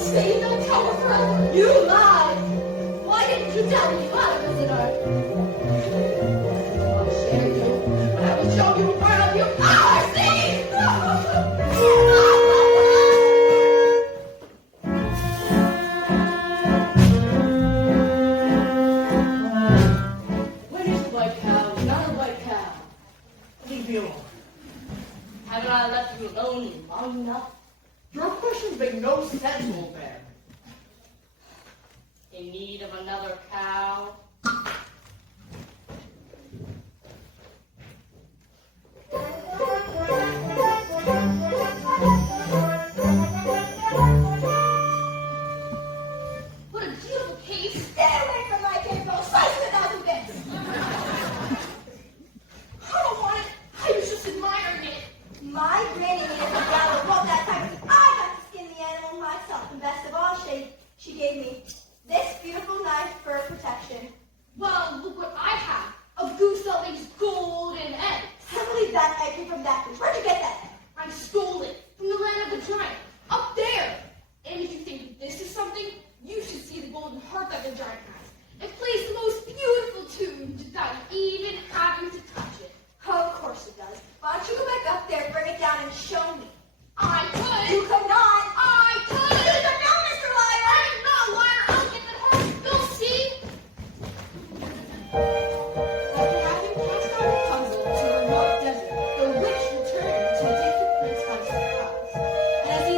Stay in that tower forever. You lied. Why didn't you tell me you had a visitor? I'll share you, but I will show you a world you've never seen. When is the white cow? Not a white cow. Leave me alone. Haven't I left you alone long enough? Your questions make no sense, old man. In need of another cow? What a beautiful case! Stay away from my table. Slice it out of bits. I don't want it! I was just admiring it! My granny made us a gallows all that time because I got to skin the animal myself. And best of all, she gave me this beautiful knife for protection. Well, look what I have! A goose that lays golden eggs! I believe that egg came from that goose. Where'd you get that egg? I stole it from the land of the giant, up there! And if you think this is something, you should see the golden harp that the giant has. It plays the most beautiful tune without even having to touch it. Oh, of course it does. Why don't you go back up there, bring it down, and show me? I could! You could not. I could! You could not, Mr. Liar. I am not a liar! I'll get that harp! You'll see! After having cast out Rapunzel to a remote desert, the witch returned to take the prince by surprise. And as he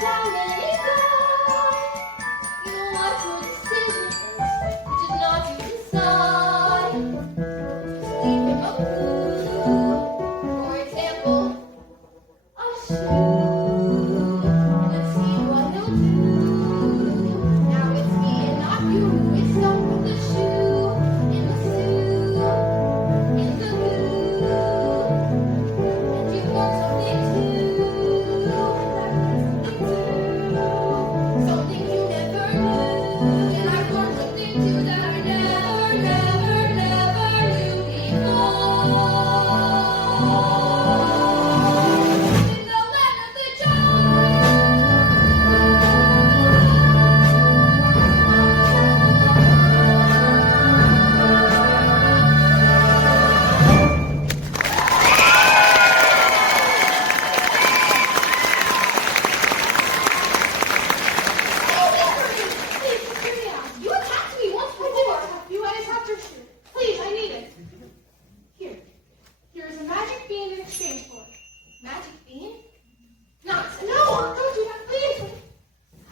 down any side. You watch your decisions, which is not to decide. Leave him a clue. For example, a shoe. Let's see what he'll do. Now it's me and not you. It's stuck with the shoe, in the suit, in the glue. And you want something too. Something you never knew. And I've learned something too that I never, never, never knew before. In the land of the Please, hear me out. You attacked me once before. You had attacked your shoe. Please, I need it. Here. Here is a magic bean in exchange for it. Magic bean? Nonsense. No, don't do that, please.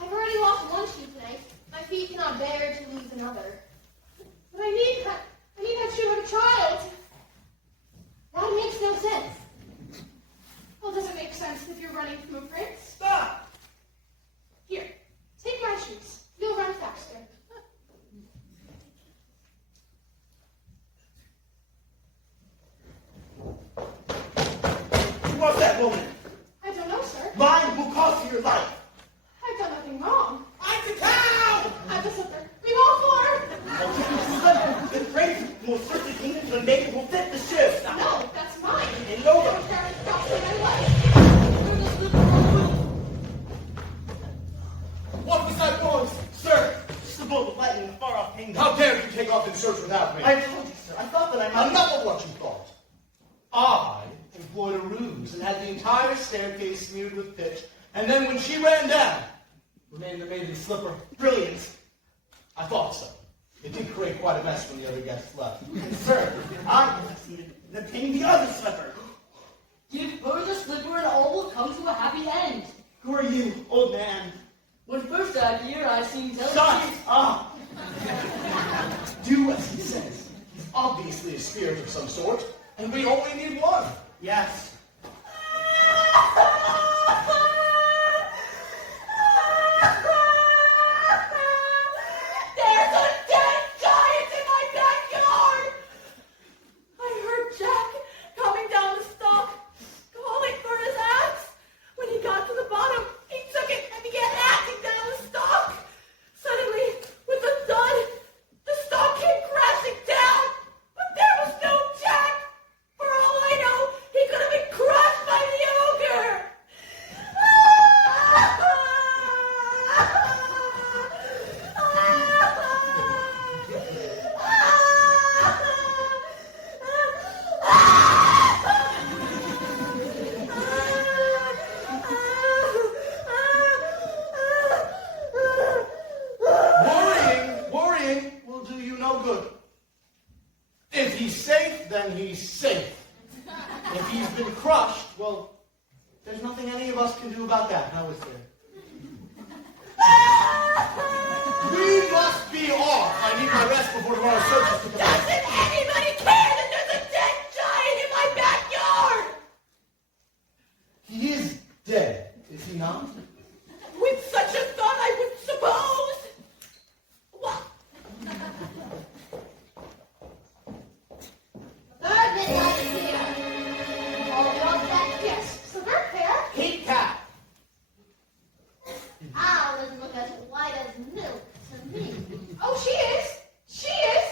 I've already lost one shoe today. My feet cannot bear to lose another. But I need that shoe of a child. That makes no sense. Well, does it make sense if you're running from a prince? Stop! Here, take my shoes. You'll run faster. Who was that woman? I don't know, sir. Lying will cost you your life. I've done nothing wrong. I'm the cow! I'm the slipper. We all four. The phrase will certainly clean into the naked will fit the shoe. No, that's mine. And no Your one. parents cost me my life. What was that noise? Sir, just a bolt of lightning in a far-off kingdom. How dare you take off in search without me? I told you, sir. I thought that I might. Enough of what you thought. I employed a ruse and had the entire staircase smeared with pitch, and then when she ran down, remained the maiden's slipper. Brilliant. I thought so. It did create quite a mess when the other guests left. And sir, I succeeded in obtaining the other slipper. Give her the slipper and all will come to a happy end. Who are you, old man? When first out here, I seemed Shut delicate. up! Do as he says. He's obviously a spirit of some sort, and we only need one. Yes. There's a dead giant in my backyard! I heard Jack coming down the stalk, calling for his axe. When he got to the bottom, he took it and began axing down the stalk. Suddenly, with a thud, the stalk came crashing down. But there was no Jack. For all I know, he could have been crushed by the ogre. Worrying will do you no good. If he's safe, then he's safe. If he's been crushed, well, there's nothing any of us can do about that, now is there? We must be off. I need my rest before tomorrow's search is to commence. Doesn't anybody care that there's a dead giant in my backyard? He is dead, is he not? With such a thought, I would suppose. What? Third midnight is here. All the all set? Yes, slipper, hair. Keep cat. Owl doesn't look as white as milk to me. Oh, she is. She is.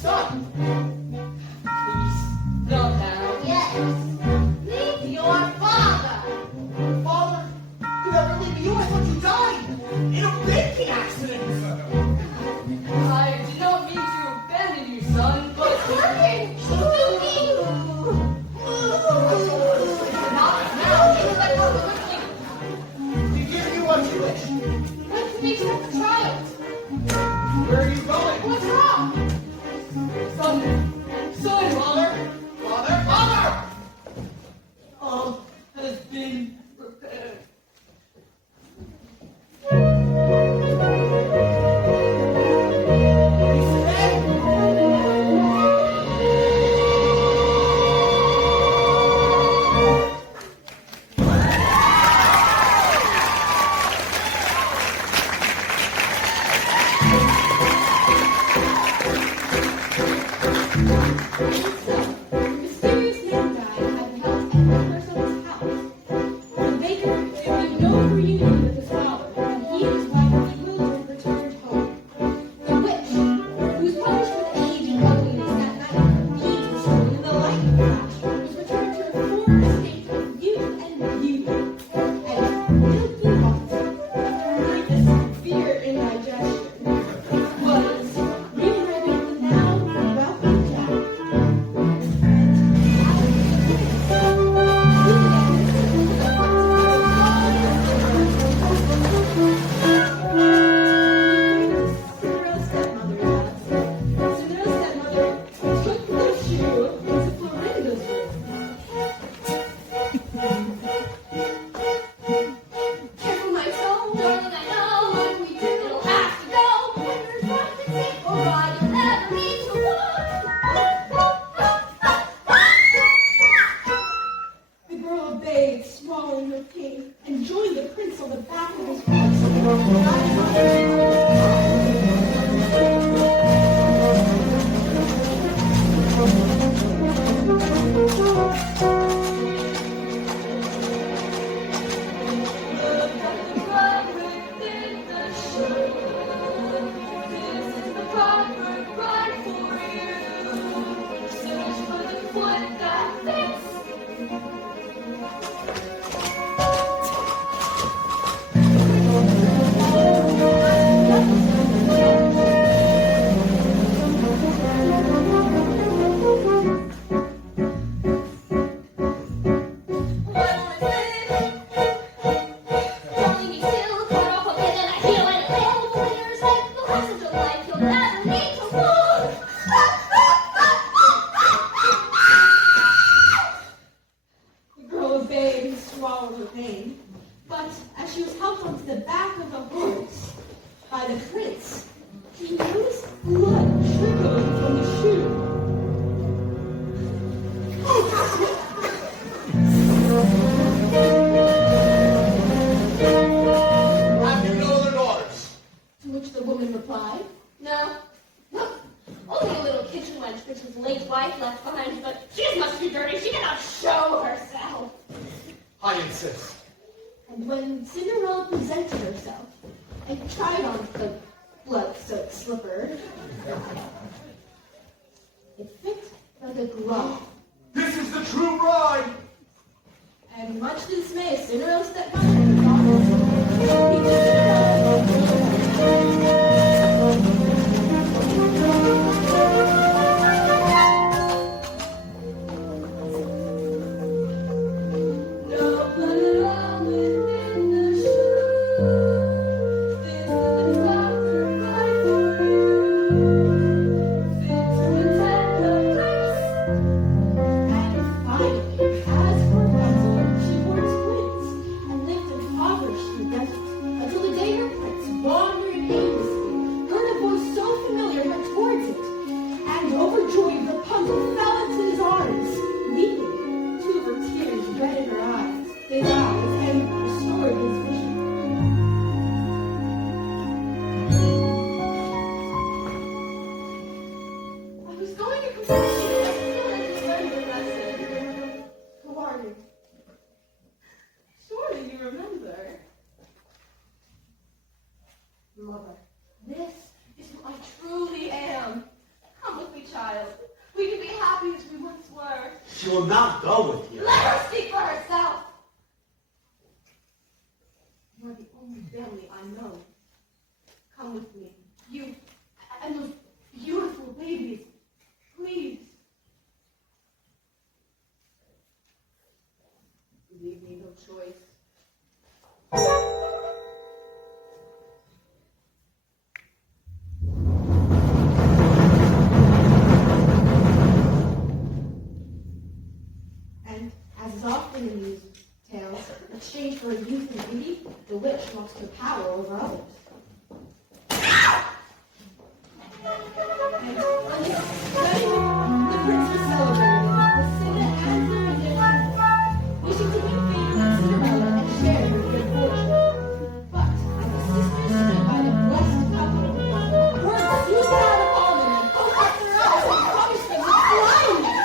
Son! Please, no, now. Yes. Leave your father. Father, could I really be you? I thought you died in a baking accident. I did not mean to abandon you, son, but Carmen, Ruby. not now. It was like quickly. You give me what you wish. What can we expect the child? Where are you going? What's wrong? Son, Father! Father! Father! all has been prepared. He's dead! The mysterious man died had held every curse of his house. The baker could give no reunion with his father, and he and his wife bewildered returned home. The witch, who was punished with age and ugliness that night, being stolen in the lightning flash, was returned to her former state of youth and beauty. And Milky Heart, after a severe indigestion, was reunited with the now wealthy Jack. Cinderella's stepmother does. Cinderella's stepmother took the shoe to Florinda's room. Careful, my soul, darling, I know what we do. It'll have to go. When there's one to take or ride, you'll never need to walk. The girl obeyed, swallowing her pain, and joined the prince on the back of his Look at the blood within the shoe. This is the proper ride for you. Search for the foot that fits. Darling, be still, cut off a bit and I heal and fail. Clear as light, the passage of life, you'll never need to walk. The girl obeyed and swallowed her pain. But as she was helped onto the back of the horse by the prince, she noticed blood trickling from the shoe. Have you no other daughters? To which the woman replied, No, only a little kitchen wench which his late wife left behind, but she is much too dirty. She cannot show herself. I insist. and when Cinderella presented herself and tried on the blood-soaked slipper, it fit like a glove. This is the true bride. And much to the dismay of Cinderella's stepmother and her daughters, he took No blood at all within the shoe. This is the proper ride for you. Fit to the tender place. And finally, as for Rapunzel, she bore twins and lived in poverty in the desert until the day her prince, wandering aimlessly, heard a voice so familiar went towards it, and overjoyed Rapunzel fell into his arms, weeping, two of her tears red in his eyes, and restored his vision. I was going to complain, but I feel like I learned a lesson. Who are you? Surely you remember. Mother, This is who I truly am. Come with me child. We can be happy as we once were. She will not go with you. Let her speak for herself. You are the only family I know. Come with me. You and those beautiful babies. Please. You leave me no choice. And as is often in these tales, in exchange for youth and beauty, the witch lost her power over others. And on this wedding, the prince was celebrated with Cinna and her magicians, wishing to win favor with Cinderella and share her good fortune. But as the sisters stood by the blessed couple, word swooped out upon them and poked out their eyes and promised them with blindness.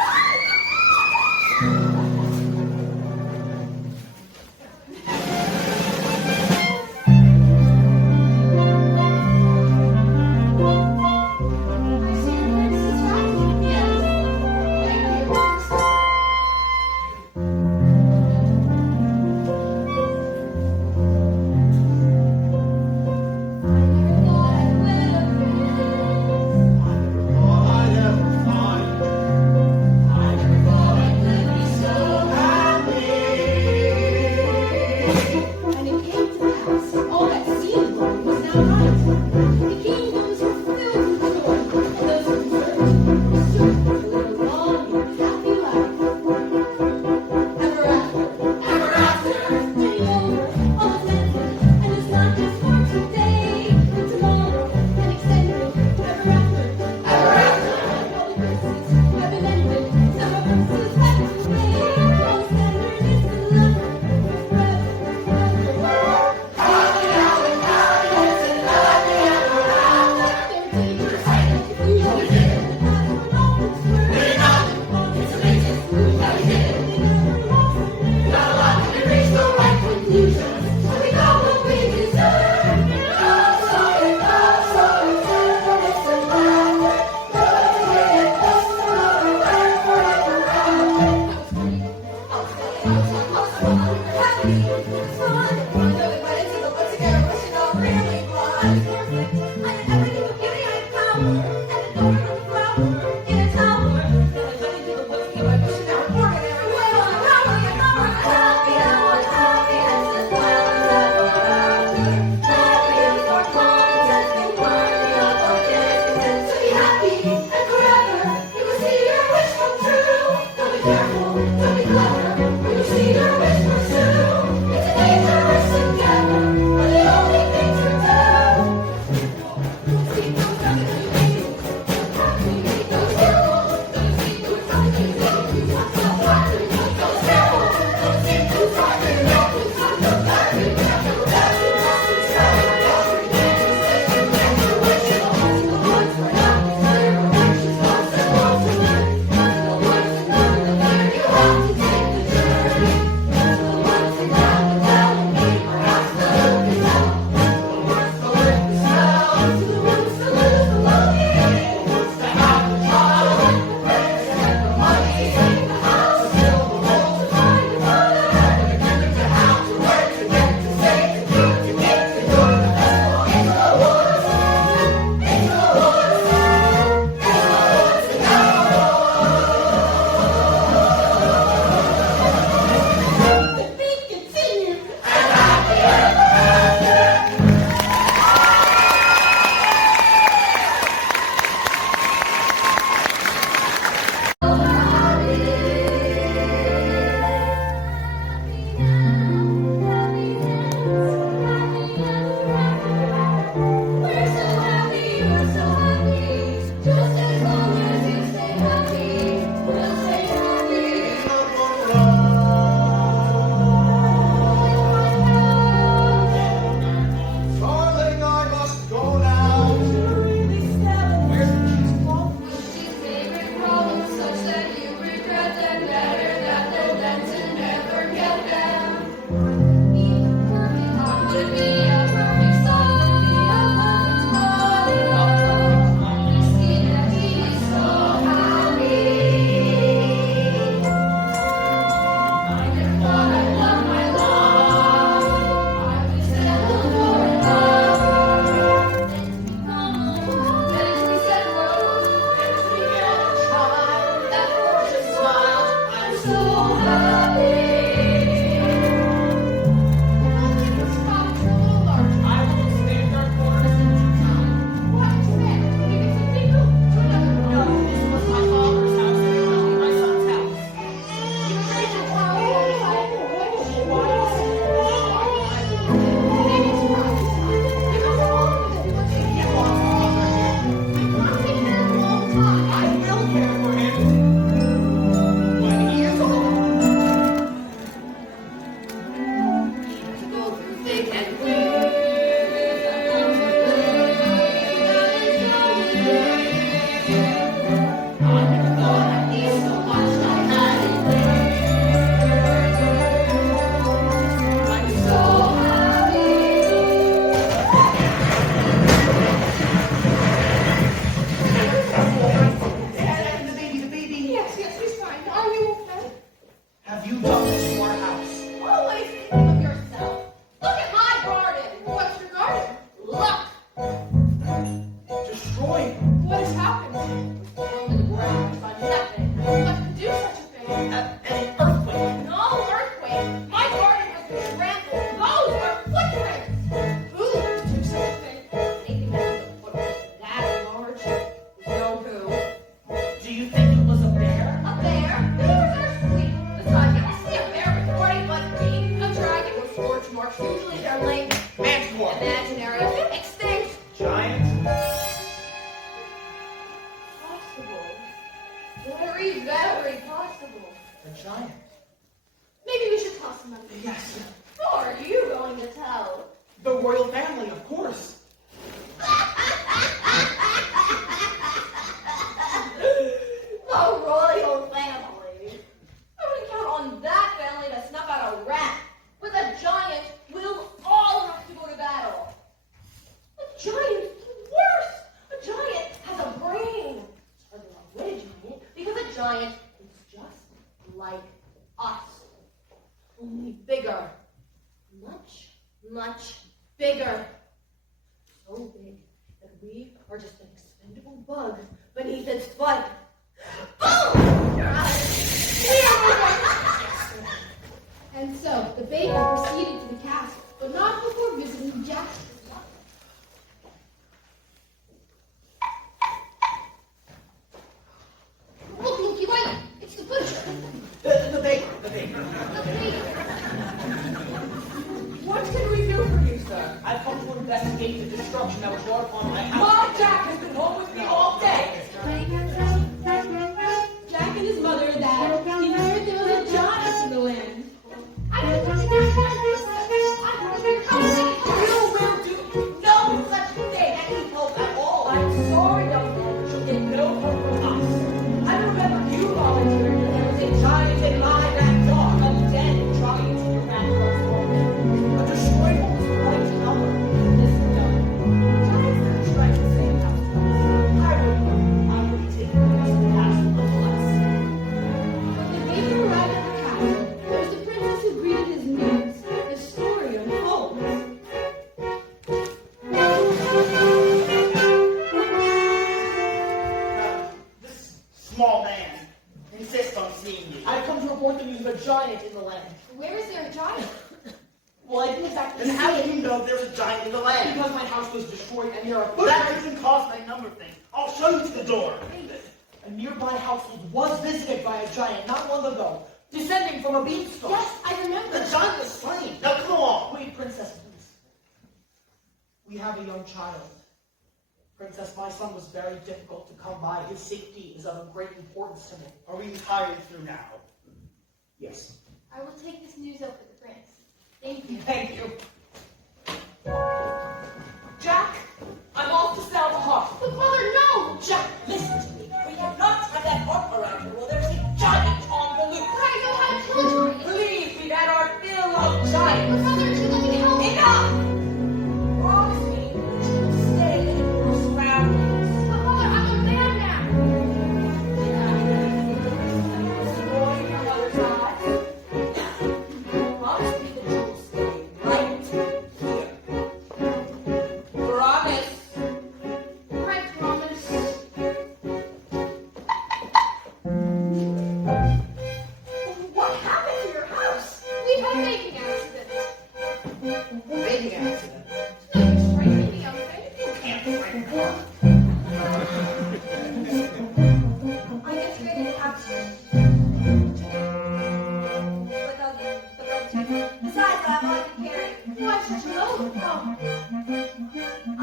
darling. Manticore. Imaginary. Extinct. Giant. Possible. Very, very possible. A giant. Maybe we should toss some money. Yes. Who are you going to tell? The royal family, of course. The royal family. I would count on that family to snuff out a rat. With a giant, we'll all have to go to battle. A giant, worse. A giant has a brain. Or they're a giant, because a giant is just like us. Only bigger. Much, much bigger. So big that we are just an expendable bug beneath its butt. Boom! You're out of here. And so the baker proceeded to the castle, but not before visiting Jack. Look, Looky, wait! It's the butcher! The baker. The baker! What can we do for you, sir? I've come to investigate the destruction that was brought upon my house. My Jack has been home with me all day. Jack and his mother and dad, he heard there was a giant in the land. I don't want to I want to be you will do no such thing. Any help at all. I'm sorry, young man, but you'll get no help from us. I remember you volunteering that there was a giant in my backyard, a dead giant in your backyard. A destroyed what was right tower. Listen, young man, giants don't strike the same house twice. I will be taking the rest of the castle nonetheless. When the baker arrived at the castle, there was the princess who greeted his news. The story unfolds. This small man insists on seeing you. I've come to report the news of a giant in the land. Where is there a giant? Well, I didn't exactly Then how see do it you know there's a giant in the land? because my house was destroyed and there are That doesn't cause my number thing. I'll show you to the door. A nearby household was visited by a giant not long ago, descending from a beanstalk. Yes, I remember. The giant was slain. Now come along. Wait, princess, please. We have a young child. Princess, my son was very difficult to come by. His safety is of great importance to me. Are we hurrying through now? Yes. I will take this news up with the prince. Thank you. Thank you. Jack, I'm off to sell the harp. But mother, no! Jack, listen to me. We cannot have that harp around here while there's a giant on the loose. But I know how to kill a giant. Please, we've had our fill of But giants. mother, you let me help. Enough! Promise me that you will stay in your surroundings. But mother, I'm a man now. Boy in your mother's eyes. Promise me that you will stay right here. Promise. I promise. What happened to your house? We've had a baking accident. Baking accident. No use frightening me, young thing. You can't frighten her. I guess you're gonna have to. Without the red teeth. Besides, I have all you can carry. Why should you know? Oh, I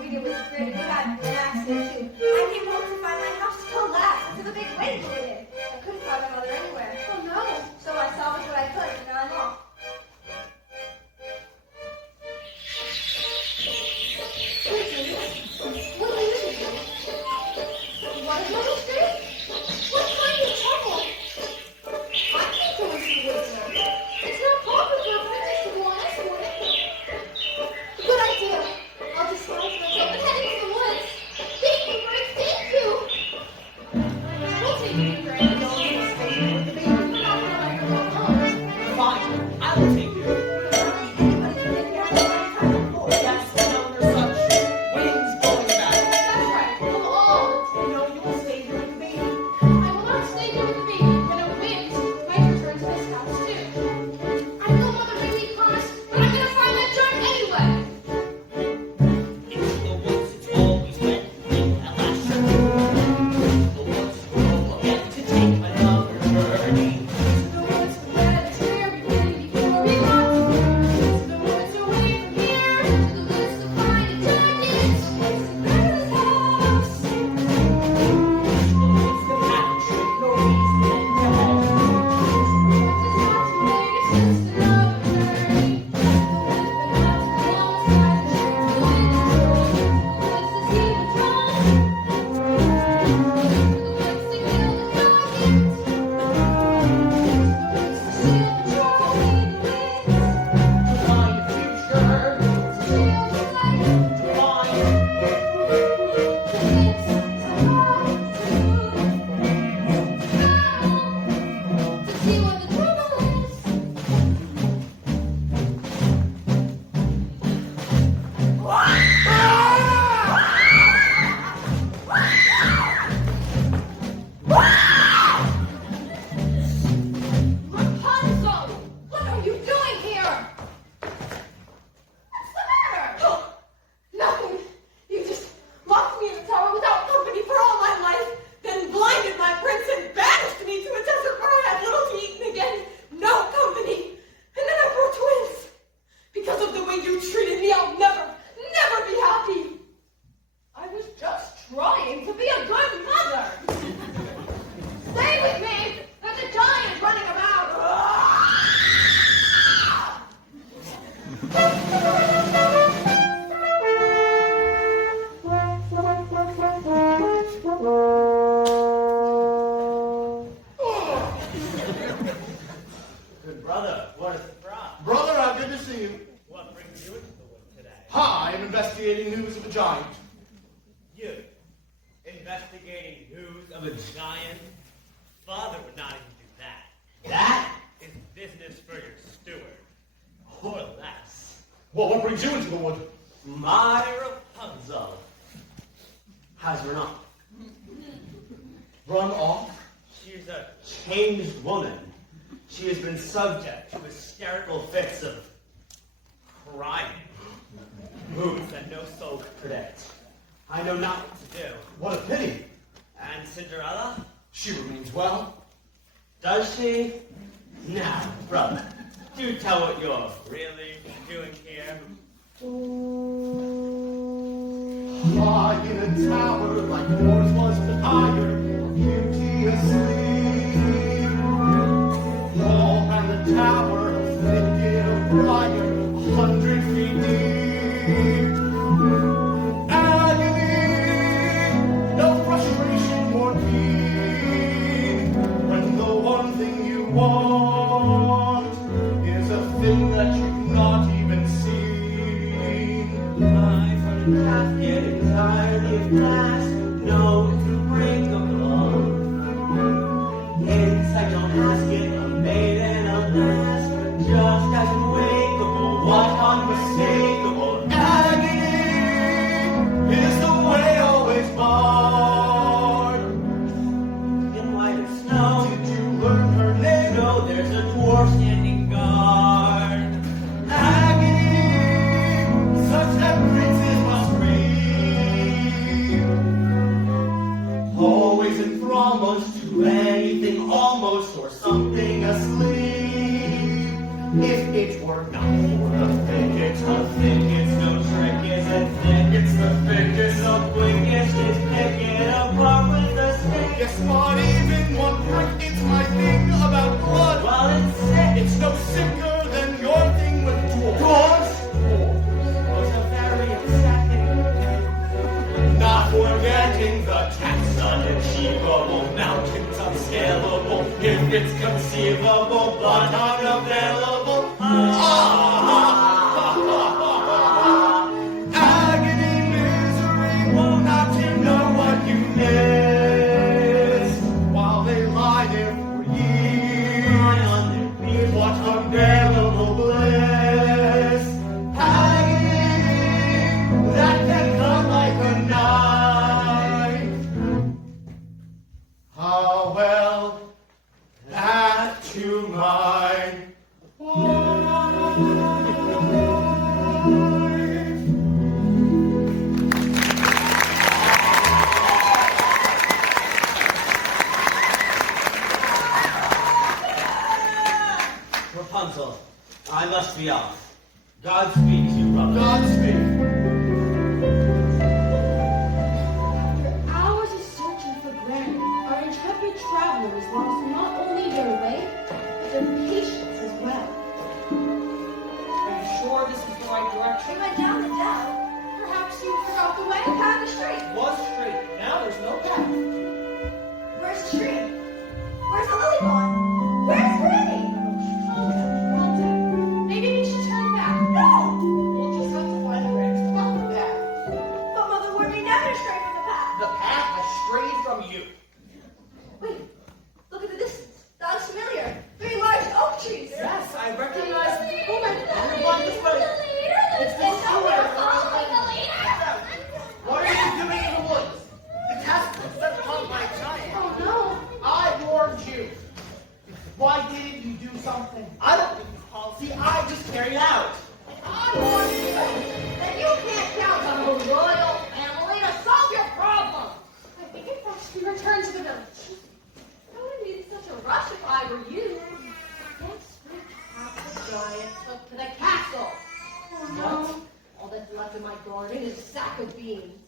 figured it was great if you had an accident too. I came home to find my house collapsed because of a big wind blew it in. I couldn't find my mother anywhere. oh no. So I salvaged what I could, and now I'm off. What are you doing? What is my mistake? What kind of trouble? I can't go into the woods now. It's not proper for a princess to go unescorted. Good idea. I'll disguise myself and head into the woods. Thank you, Frank. Thank you. We'll take you, Frank. You're going to stay here with the baby. We're not gonna let her go home. Fine. I will take you. Anybody's been here any time before. Yes, now there's such winds blowing about. That's right. Of all the You know you will stay here with the baby. I will not stay here with the baby when it winds. Might return to this house too. I know Mother made me promise, but I'm gonna find that giant anyway. Into the woods it's always wet, at last you're through. The woods will again to take of a giant. Father would not even do that. That? It's business for your steward. Or less. Well, what brings you into the wood? My Rapunzel has run off. Run off? She's a changed woman. She has been subject to hysterical fits of crying. Moods that no soul could predict. I know not what to do. What a pity. And Cinderella? She remains well. Does she? Now, brother, do tell what you're Really doing here? High in a tower like yours was the higher, beauty asleep. Wall and the tower, thicket of briar, 100 feet deep. Agony, no frustration more keen, when the one thing you want is a thing that you've not even seen. I've heard half get entirely of glass. No, it's unbreakable. Inside, don't ask it, a maiden, alas, just as unwakeable, what unmistakable Agony is the way always barred. in white and snow. Did you learn her name? No, there's a dwarf standing guard. Agony, such that princes must grieve. Always enthralled, most to anything almost, or something asleep. If it were not for the thickets, A thicket's no trick, is it thick? it's the thickest The of quickest is picking apart with the stick. Yes, not even one prick. It's my thing about blood. Well, it's sick. It's no sicker than your thing with dwarves. Dwarves? Was a very upsetting. Not forgetting the tax unachievable, mountains unscalable, if it's conceivable, but unavailable. Agony, misery, not to know what you miss, while they lie there for years. What unbearable bliss. Agony, that can come like a knife. How well that to my wife. Rapunzel, I must be off. Godspeed to you, brother. Godspeed. After hours of searching for Granny, our intrepid travelers lost not only their way, but their patience as well. Are you sure this is the right We direction? went down the dell. Perhaps you forgot the way? We found the street. Was straight. Now there's no path. Where's the street? Where's the lily pond? Where's Granny? Maybe we should turn back. No! We'll just have to find a way to fuck the path. But Mother warned me never to stray from the path. The path has strayed from you. Wait, look at the distance. That looks familiar. 3 large oak trees. Yes, I recognize the woman. The Everyone this way. It's the sewer. What are you doing in the woods? The castle is set upon by a giant. Oh no. I warned you. Why didn't you do something? I don't think it's policy. I just carried out. I warned you that you can't count on a royal family to solve your problems. I think it's best we return to the village. I wouldn't be in such a rush if I were you. Next week, half the giant took to the castle. Oh no. All that's left in my garden is a sack of beans.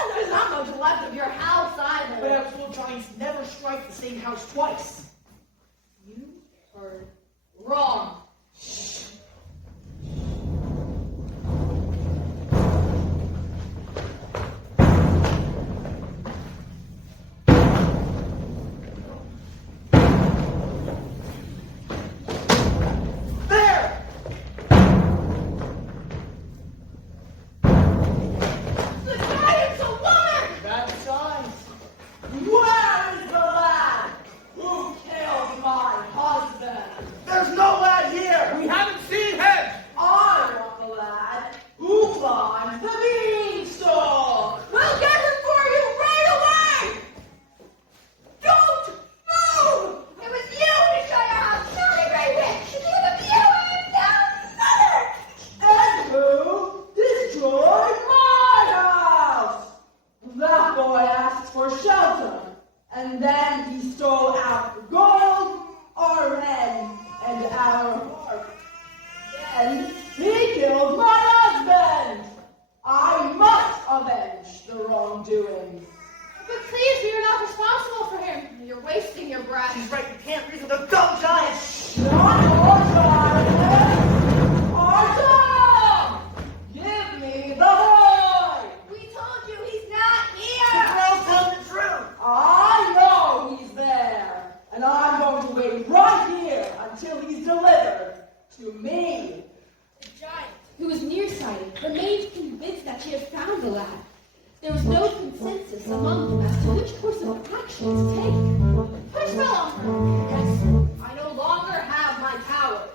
And there's not much left of your house either. But absolute giants never strike the same house twice. You heard wrong. There! The giant's a woman! Bad signs. And then he stole our gold, our men, and our hearts. Then he killed my husband. I must avenge the wrongdoings. But please, you're not responsible for him. You're wasting your breath. She's right, you can't reason with a dumb giant. Not your giant. Artem! Give me the boy! We told you he's not The here. girl's telling the truth. I know he's there, and I'm going to wait right here until he's delivered to me. The giant, who was nearsighted, remained convinced that she had found the lad. There was no consensus among them as to which course of action to take. Put a spell on her. Yes, I no longer have my powers.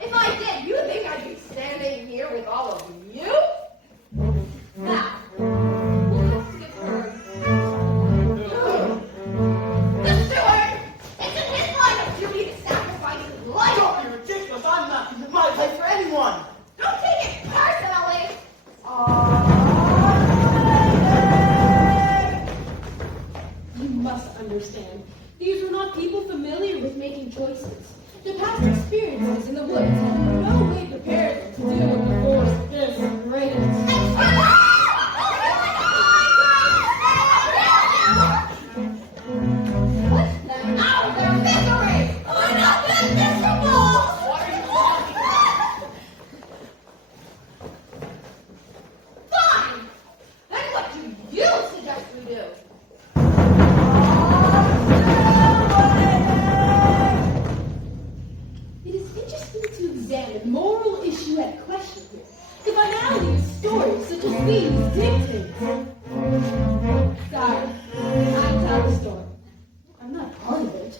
If I did, you think I'd be standing here with all of you? Now, we'll have to give her the steward! It's in his line of duty to sacrifice his life! Don't be ridiculous. I'm not my place for anyone. Don't take it personally! You must understand, these were not people familiar with making choices. Their past experiences in the woods had in no way prepared them to deal with the force this greatness. What's the out of their misery? We're not that miserable. What are you talking about? Fine! Then what do you suggest we do? It is interesting to examine the moral issue at question here. The finality of stories such as these dictates. Sorry, I tell the story. I'm not part of it.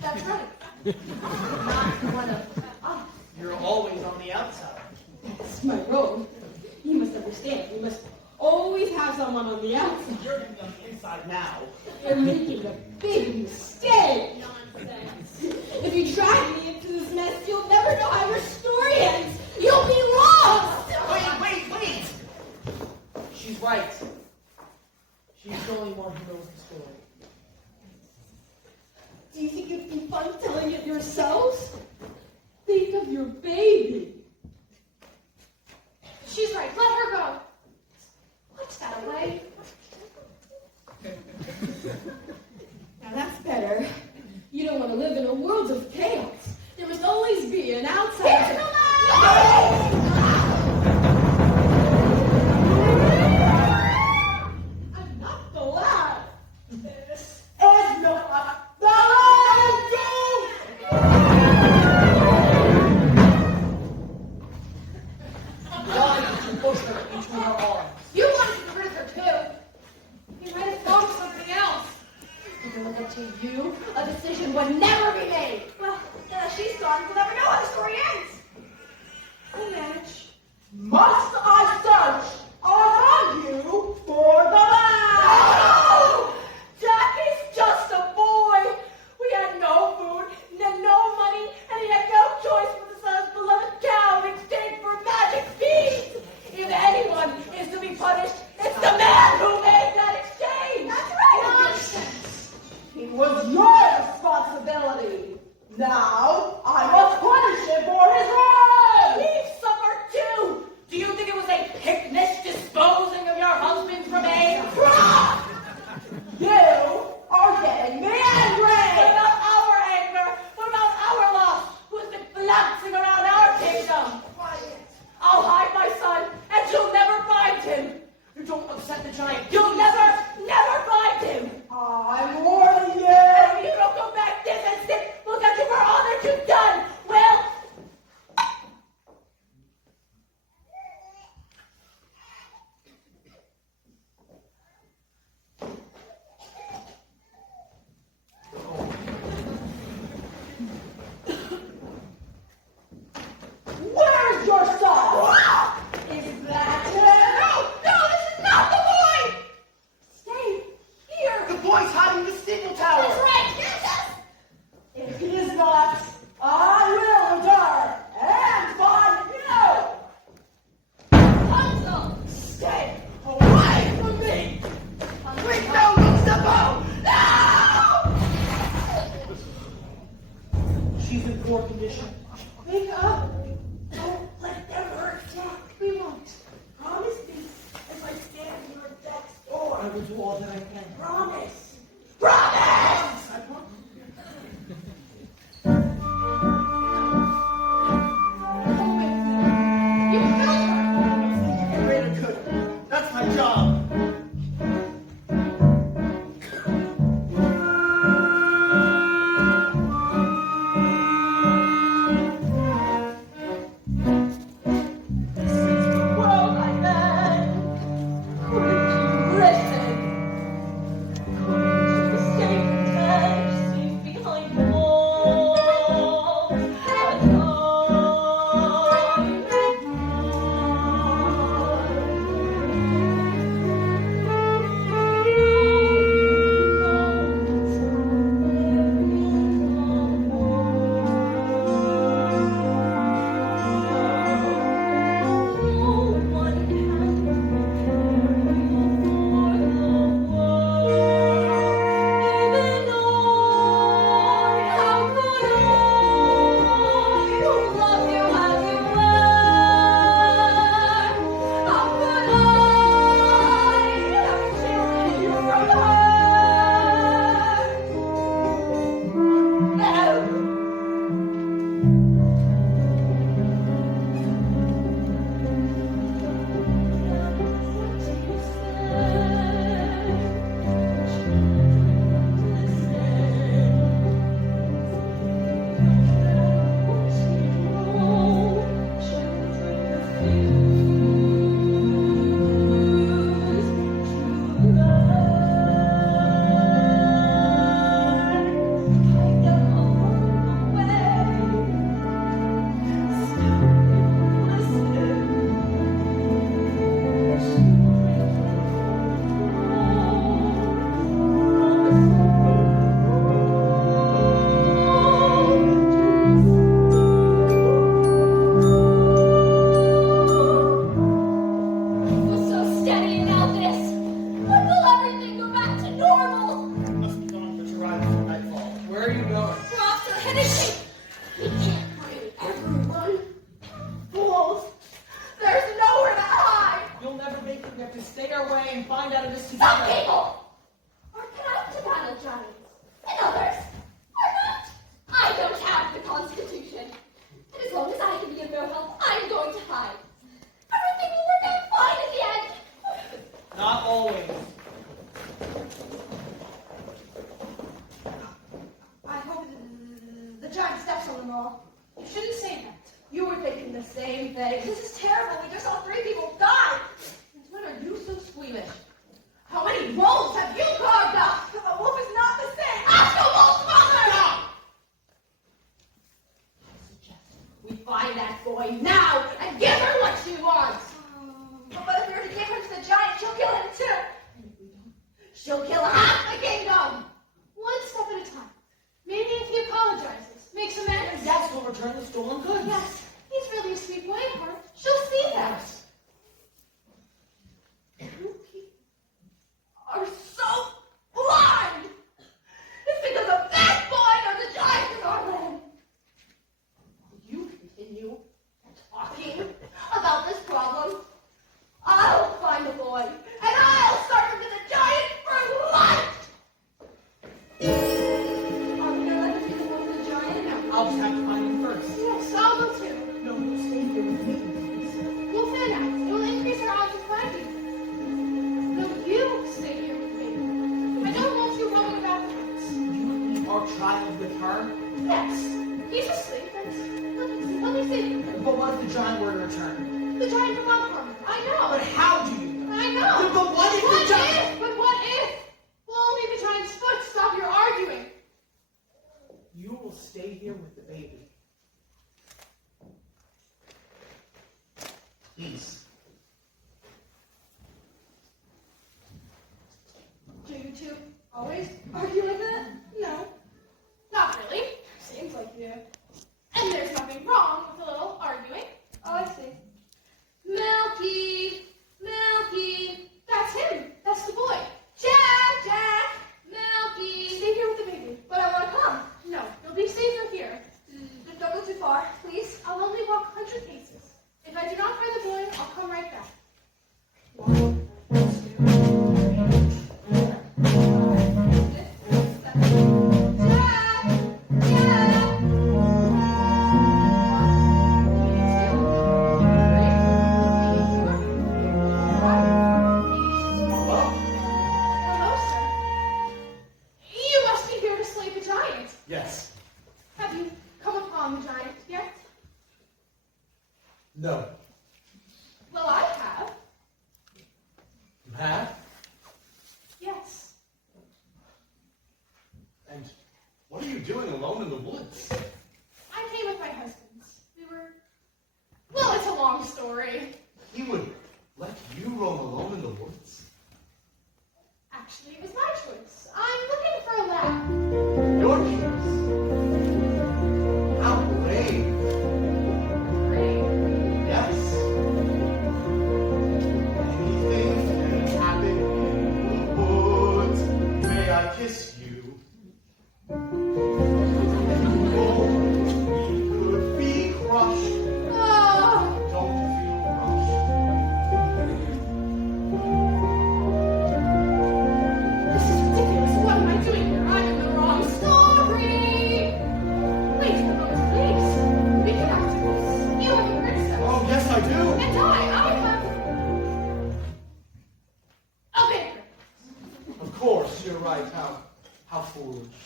That's right. Not one of us. You're always on the outside. That's my role. You must understand. We must always have someone on the outside. You're on the inside now. You're making a big mistake. Nonsense. If you drag me into this mess, you'll never know how your story ends. You'll be lost. Wait! She's right. She's the only one who knows the story. Do you think it'd be fun telling it yourselves? Think of your baby. She's right. Let her go. What's that away? Now that's better. You don't want to live in a world of chaos. There must always be an outside. I'm not the lad. This is not the land Why did you push her into her arms? You wanted to get rid of her too. You might have thought of something else. If it was up to you, a decision would never be made. Well, then if she's gone, we'll never know how the story ends. I'll manage. Must I search among you for the land? No! Jack is just a boy. We had no food, and no money, and he had no choice but to sell his beloved cow in exchange for magic beads. If anyone is to be punished, it's the man who made that exchange. That's right. Nonsense. It was your responsibility. Now I must punish him for his wrong. We've suffered too. Do you think it was a picnic disposing of your husband's remains? You are getting me angry. What about our anger? What about our loss? Who's been flouncing around our kingdom? I'll hide my son, and you'll never find him. You don't upset the giant. You'll never find him. I'm warning you. If you don't go back this instant, we'll get you for all that you've done. Well, Where's your son? Is that him? No, this is not the boy. Stay here. The boy's hiding in the steeple tower. That's right. Yes. If he is not, I will return and find you. Hansel. Stay away from me. Wait, no, look, Steppo! again. Promise! Promise! I promise. You killed her! I'm thinking the greater good. That's my job. This is the world I meant. Couldn't you listen? Couldn't you stay content, safe behind the walls? And Feel so steady in all this. When will everything go back to normal? Must be gone for to ride before nightfall. Where are you going? We're off to Hennessy. We can't find everyone. fools! There's nowhere to hide! You'll never make it. We have to stay our way and find out if this is Some people are cut to battle giants, and others are not. I don't have the constitution. And as long as I can be of no help, I'm going to hide. Everything will work out fine at the end. Not always. I hope the giant steps on them all. You shouldn't say that. You were thinking the same thing. This is terrible. We just saw 3 people die. Since when are you so squeamish? How many wolves have you carved up? A wolf is not the same. Ask a wolf's mother! Stop! I suggest we find that boy now and give her what she wants. But if you're to give her to the giant, she'll kill him too. And if we don't, she'll kill half the kingdom. One step at a time. Maybe if he apologizes, makes amends. Yes, we'll return the stolen goods. Yes, he's really a sweet boy at heart. She'll see that. You people are so blind. It's because of that boy or the giant in our land. Will you continue talking about this problem? I'll find the boy, and I'll start him to the giant for life! Are we gonna let him be the one with the giant? No. I'll just have to find him first. Yes, I'll go too. No, you stay here with me, please. We'll fan out. It will increase our odds of finding him. No, you stay here with me. I don't want you roaming about the woods. You leave our child with her? Yes, he's asleep, and let me see. But what if the giant were to return? The giant from Alcorn. I know. But how do you know? I know. But what if What the giant... if? But what if? Will only the giant's foot stop your arguing? You will stay here with the baby. Please. Do you two always argue like that? No, not really. Seems like you do. And there's nothing wrong with a little arguing. Oh, I see. Milky, Milky, That's him. That's the boy. Jack! Milky. Stay here with the baby. But I want to come. No, you'll be safer here. Just don't go too far, please. I'll only walk 100 paces. If I do not find the boy, I'll come right back. 1, 2, 3, 4. doing alone in the woods? I came with my husband. Well, it's a long story. He would let you roam alone in the woods? Actually, it was my choice. I'm looking for a lab. Your choice? How brave. Great. Yes. Anything can happen in the woods. May I kiss you? Oh, we could be crushed. Oh, Don't feel rushed. this is ridiculous. What am I doing here? I'm in the wrong story. Wait a moment, please. We cannot do this. You have a princess. Oh, yes, I do. And I have a baker. Of course, you're right. How foolish.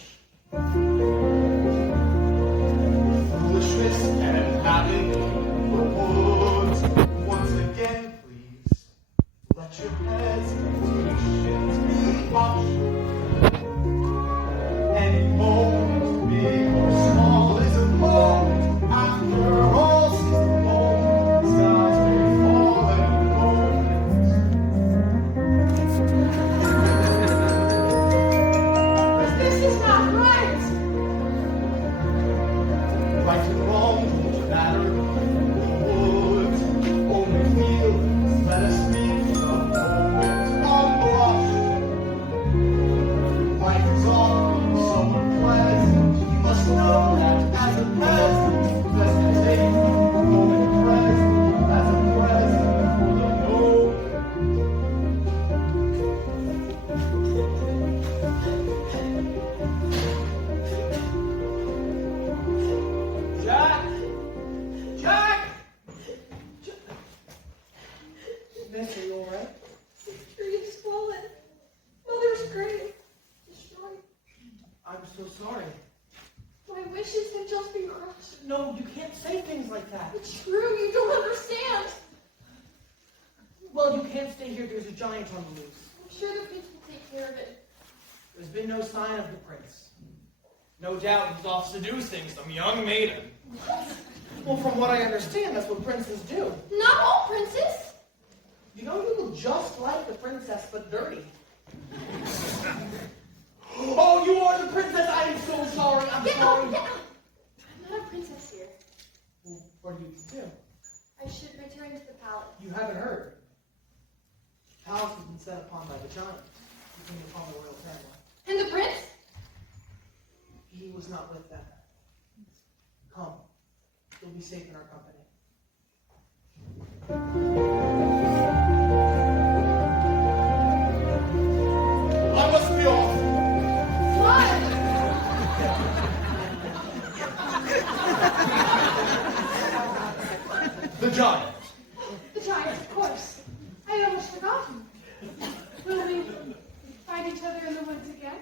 Foolishness and having in the woods. Once again, please, let your hesitations be hushed. Any moment, big or small, is a moment. After all, since the moment, skies may fall any moment. This is not right. Right and wrong don't matter in the woods. Only feelings let us meet a moment unblushed. Life is often so unpleasant. You must know that as a peasant, best to take the moment present as a present for the moment. Jack! Jack! Miss, are you alright? The tree is fallen. Mother's grave destroyed. I'm so sorry. My wishes have just been crushed. No, you can't say things like that. It's true, you don't understand. Well, you can't stay here. There's a giant on the loose. I'm sure the prince will take care of it. There's been no sign of the prince. No doubt he's off seducing some young maiden. Well, from what I understand, that's what princes do. Not all princes. You know, you look just like the princess, but dirty. Oh, you are the princess! I am so sorry. I'm Get sorry. out, get out. I'm not a princess here. Well, what do you do? I should return to the palace. You haven't heard. The palace has been set upon by the giant. He came upon the royal family. And the prince? He was not with them. Come. You'll be safe in our company. I must be off. What? The giant. The giant, of course. I almost forgotten. Will we find each other in the woods again?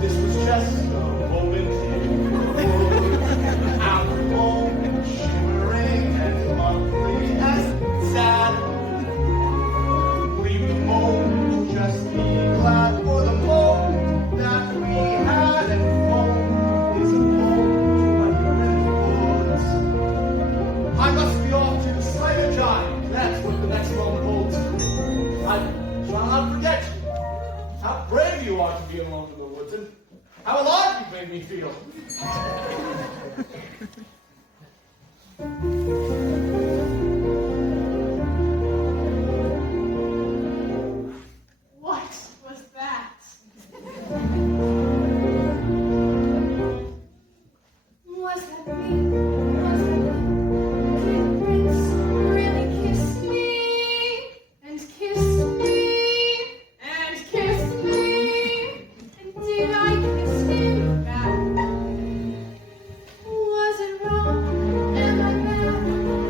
This was just a moment in the woods. Out alone, shimmering and lovely and sad. Leave the moment, just be glad for the moment that we had. And home is a moment right here in the woods. I must be off to slay a giant. That's what the next moment holds. I shall not forget you. How brave you are to be alone in the woods, and how alive you made me feel. What was that? Was that me? Was that me? Did the prince really kiss me? And kiss me? And kiss me? And did I kiss him back? Was it wrong? Am I mad?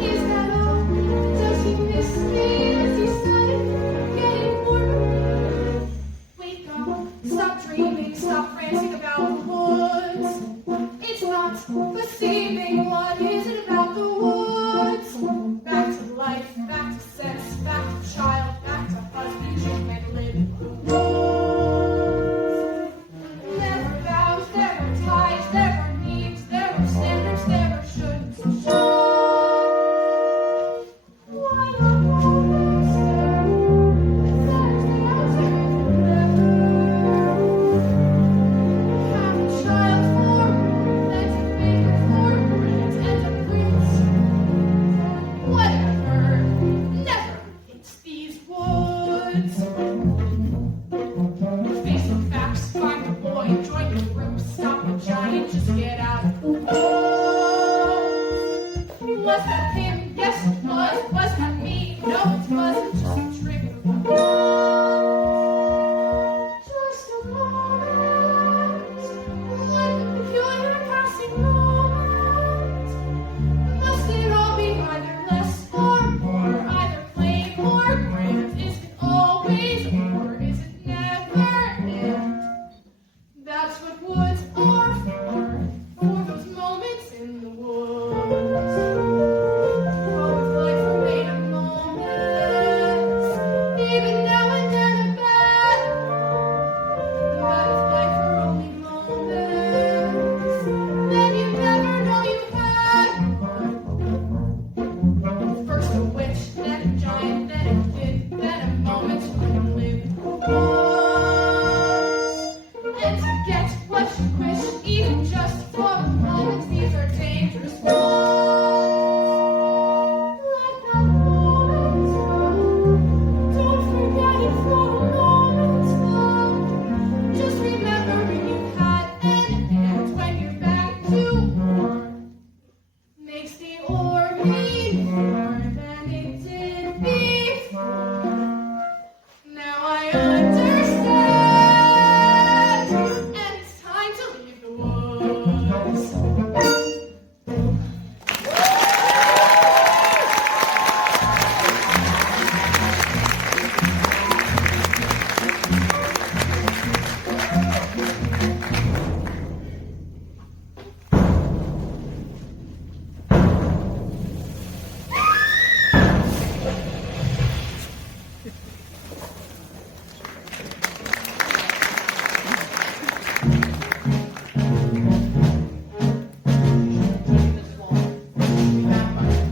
understand. And it's time to leave the woods.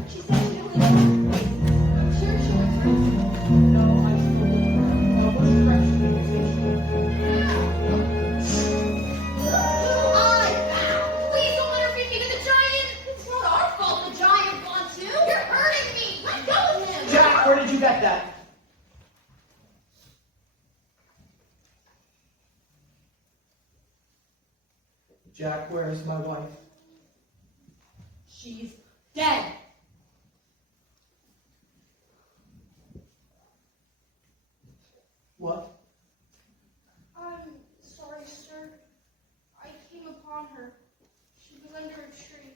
She said she only I'm sure she was right. No, I should go look for her. Which direction do you think she went? Please don't let her feed me to the giant. It's not our fault the giant wants to. You're hurting me. Let go of him. Jack, where did you get that? Jack, where is my wife? She's dead. What? I'm sorry, sir. I came upon her. She was under a tree.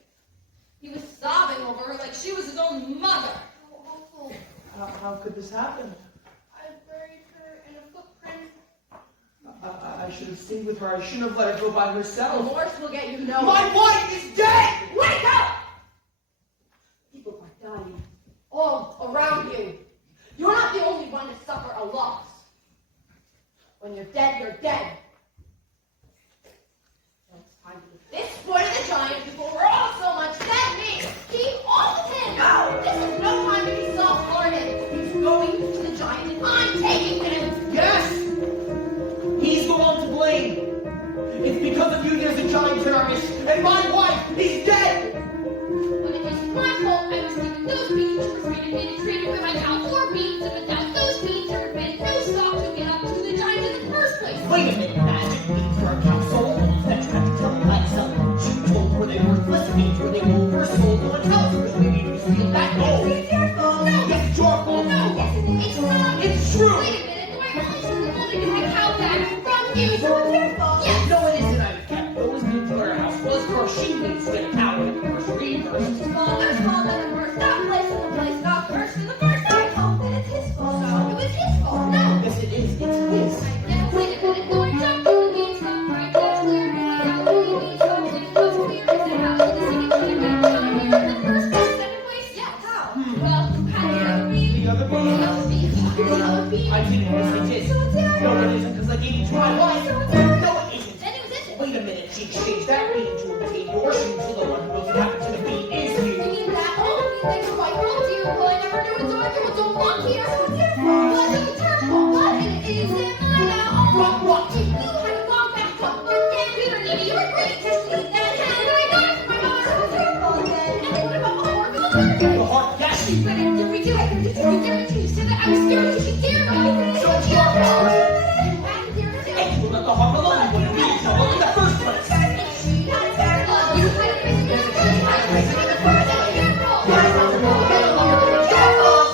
He was sobbing over her like she was his own mother. How awful. How could this happen? I buried her in a footprint. I should have stayed with her. I shouldn't have let her go by herself. Remorse will get you nowhere. My wife is dead! Wake up! People are dying all around you. You're not the only one to suffer a loss. When you're dead, you're dead. Now it's time to get this boy to the giant before we're all so much dead meat. Keep off of him! No! This is no time to be soft-hearted. He's going to the giant and I'm taking him! Yes! He's the one to blame. It's because of you there's a giant in our mission, and my wife is dead! When it was my fault, I was given those beans to persuaded me to treat it with my cow 4 beans, and without those beans, there would have been no stock to get up to the giant in the first place. Wait a minute, magic beans are council. That you have to tell me like something. She told were they worthless beans, were they oversold? No one tells her, so maybe you steal that. No! It's your fault. No! Yes, it's your fault! No, it's not. It's true! Wait a minute, the way I really should have to get my cow back from you. So it's your fault. Yes. No, it isn't. I've kept those beans in our house. Well, of course, she needs to get a cow in the first reverse. Father's fault that the first got placed in the place got first in the first. I hope that it's his fault. It was his fault. No. Yes, it is. It's his. Now, wait a minute, don't jump to the beans, stop right there, clear me out. The beans, stop it, what's clear is the house. The second should have been down here in the first place, second place, yes. How? Well, how did it be? The other bean? The other bean. The other bean. I didn't. Yes, it is. So it's in No, it isn't, because I gave it to my wife. So it's No, in it isn't. Then it was his. Wait a minute. She changed that bean to a bean. Your shoes are the one who knows what happened to the bean is You you. mean that old bean that your wife told you? Well, I never knew it, so I knew it. Don't walk here. So it's your fault. Well, it's her fault. What? And it is in mine now. What? If you had gone back up, you're dead. We were needy. You were great. Just leave that hand. I got it from my mother. So it's your fault again. And then what about the horn? Well, The heart, yes. but did we do it? Did you guarantee you said that I was scared that you could dare me? So it's your fault. You hadn't dared to do And you let the heart alone. You wouldn't be in trouble in the first place. You had everything in the first. You had everything in the first. That was your fault. Your fault.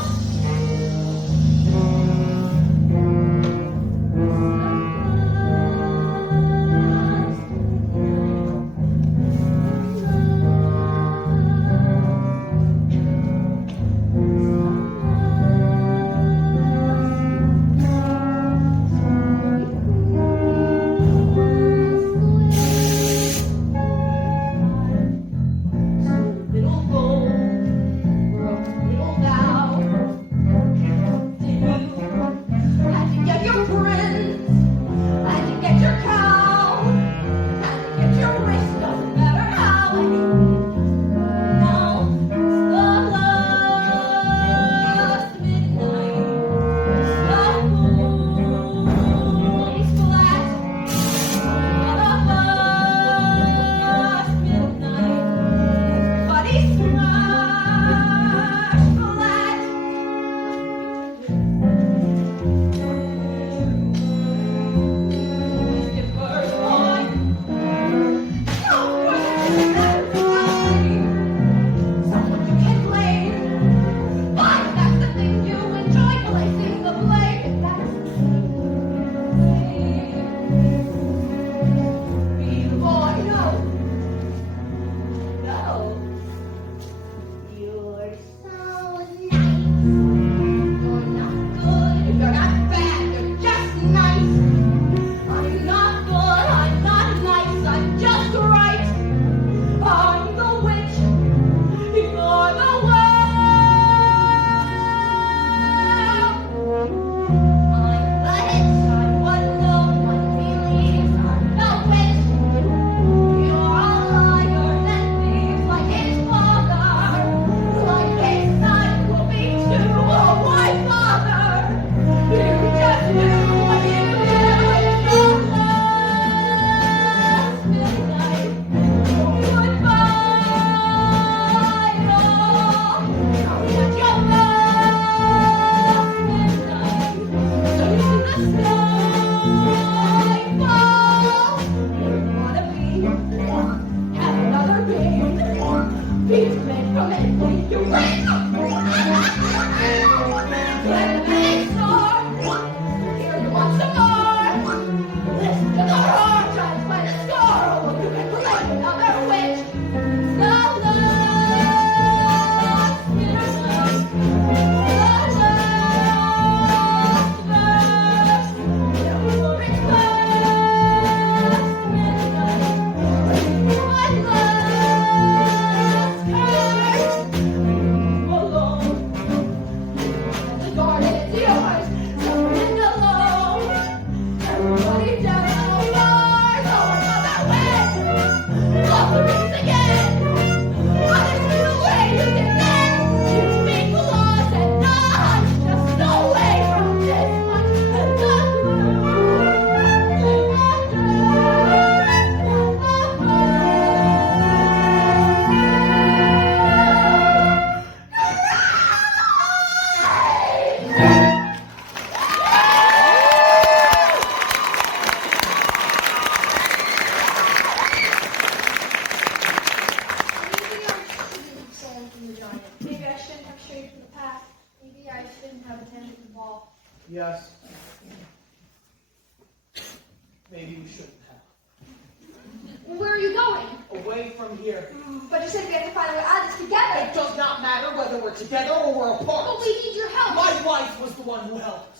maybe we shouldn't have. Where are you going? Away from here. But you said we have to find a way out of this together. It does not matter whether we're together or we're apart. But we need your help. My wife was the one who helped.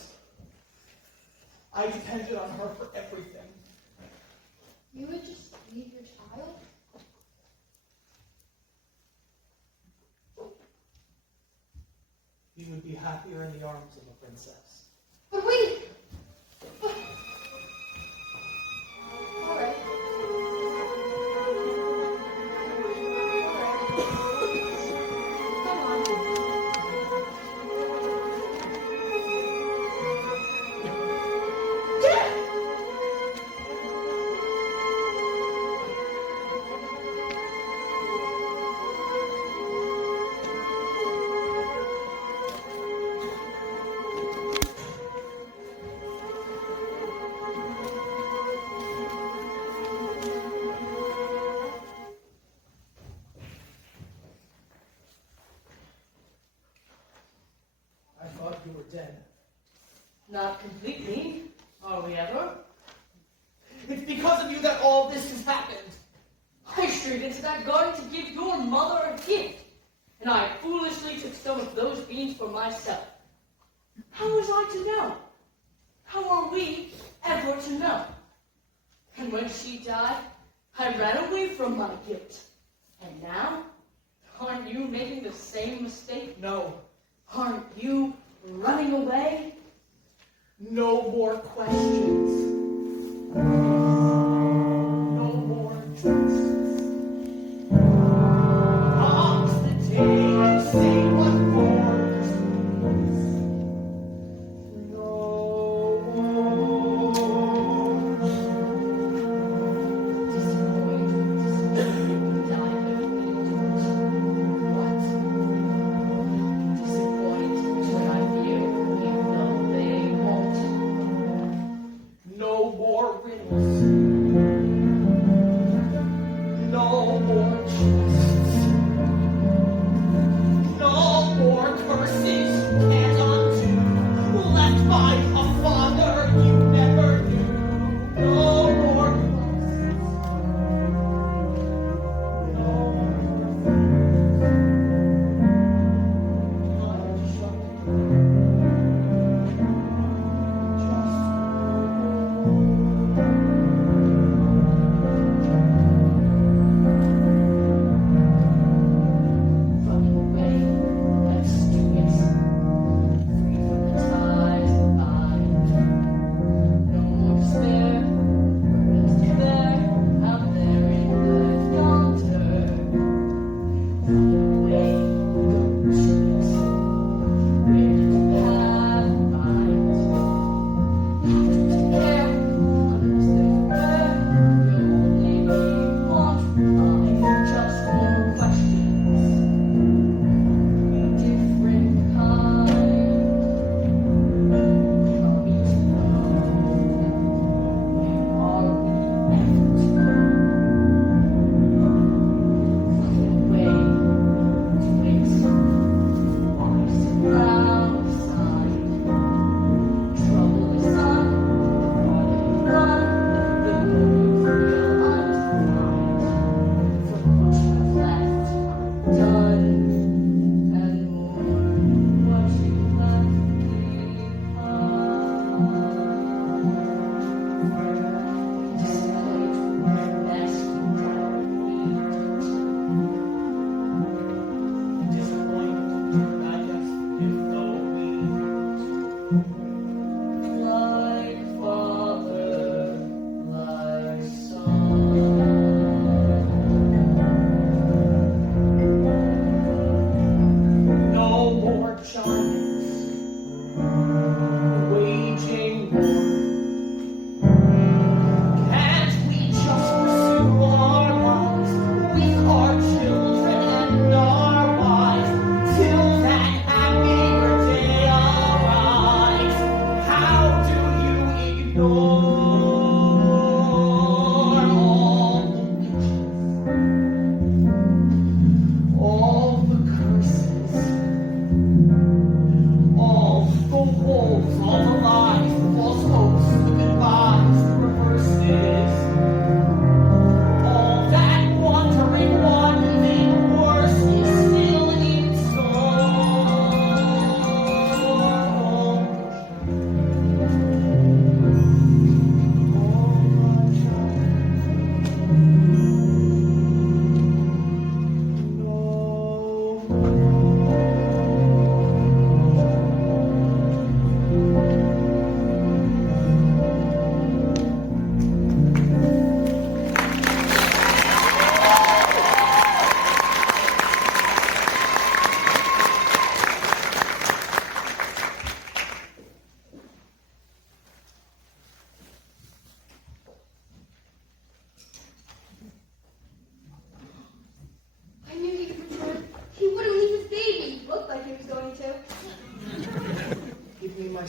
I depended on her for everything. You would just leave your child? You would be happier in the arms of a princess. But wait! All right. Come on. I thought you were dead. Not completely. Are we ever? It's because of you that all this has happened. I strayed into that garden to give your mother a gift, and I foolishly took some of those beans for myself. How was I to know? How are we ever to know? And when she died, I ran away from my guilt. And now, aren't you making the same mistake? No. Aren't you running away? No more questions. No more trust. Comes the day you say what more is no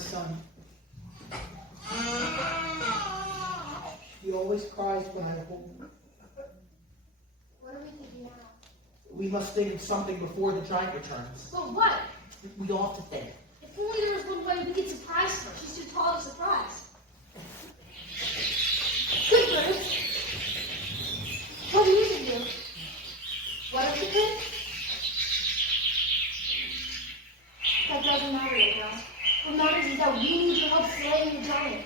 son. He always cries when I hold him. What are we to do now? We must think of something before the giant returns. But what? We all have to think. If only there was one way we could surprise her. She's too tall to surprise. Good bird. What do you do? What if you could? That doesn't matter right now. What matters is that we need your help slaying the giant.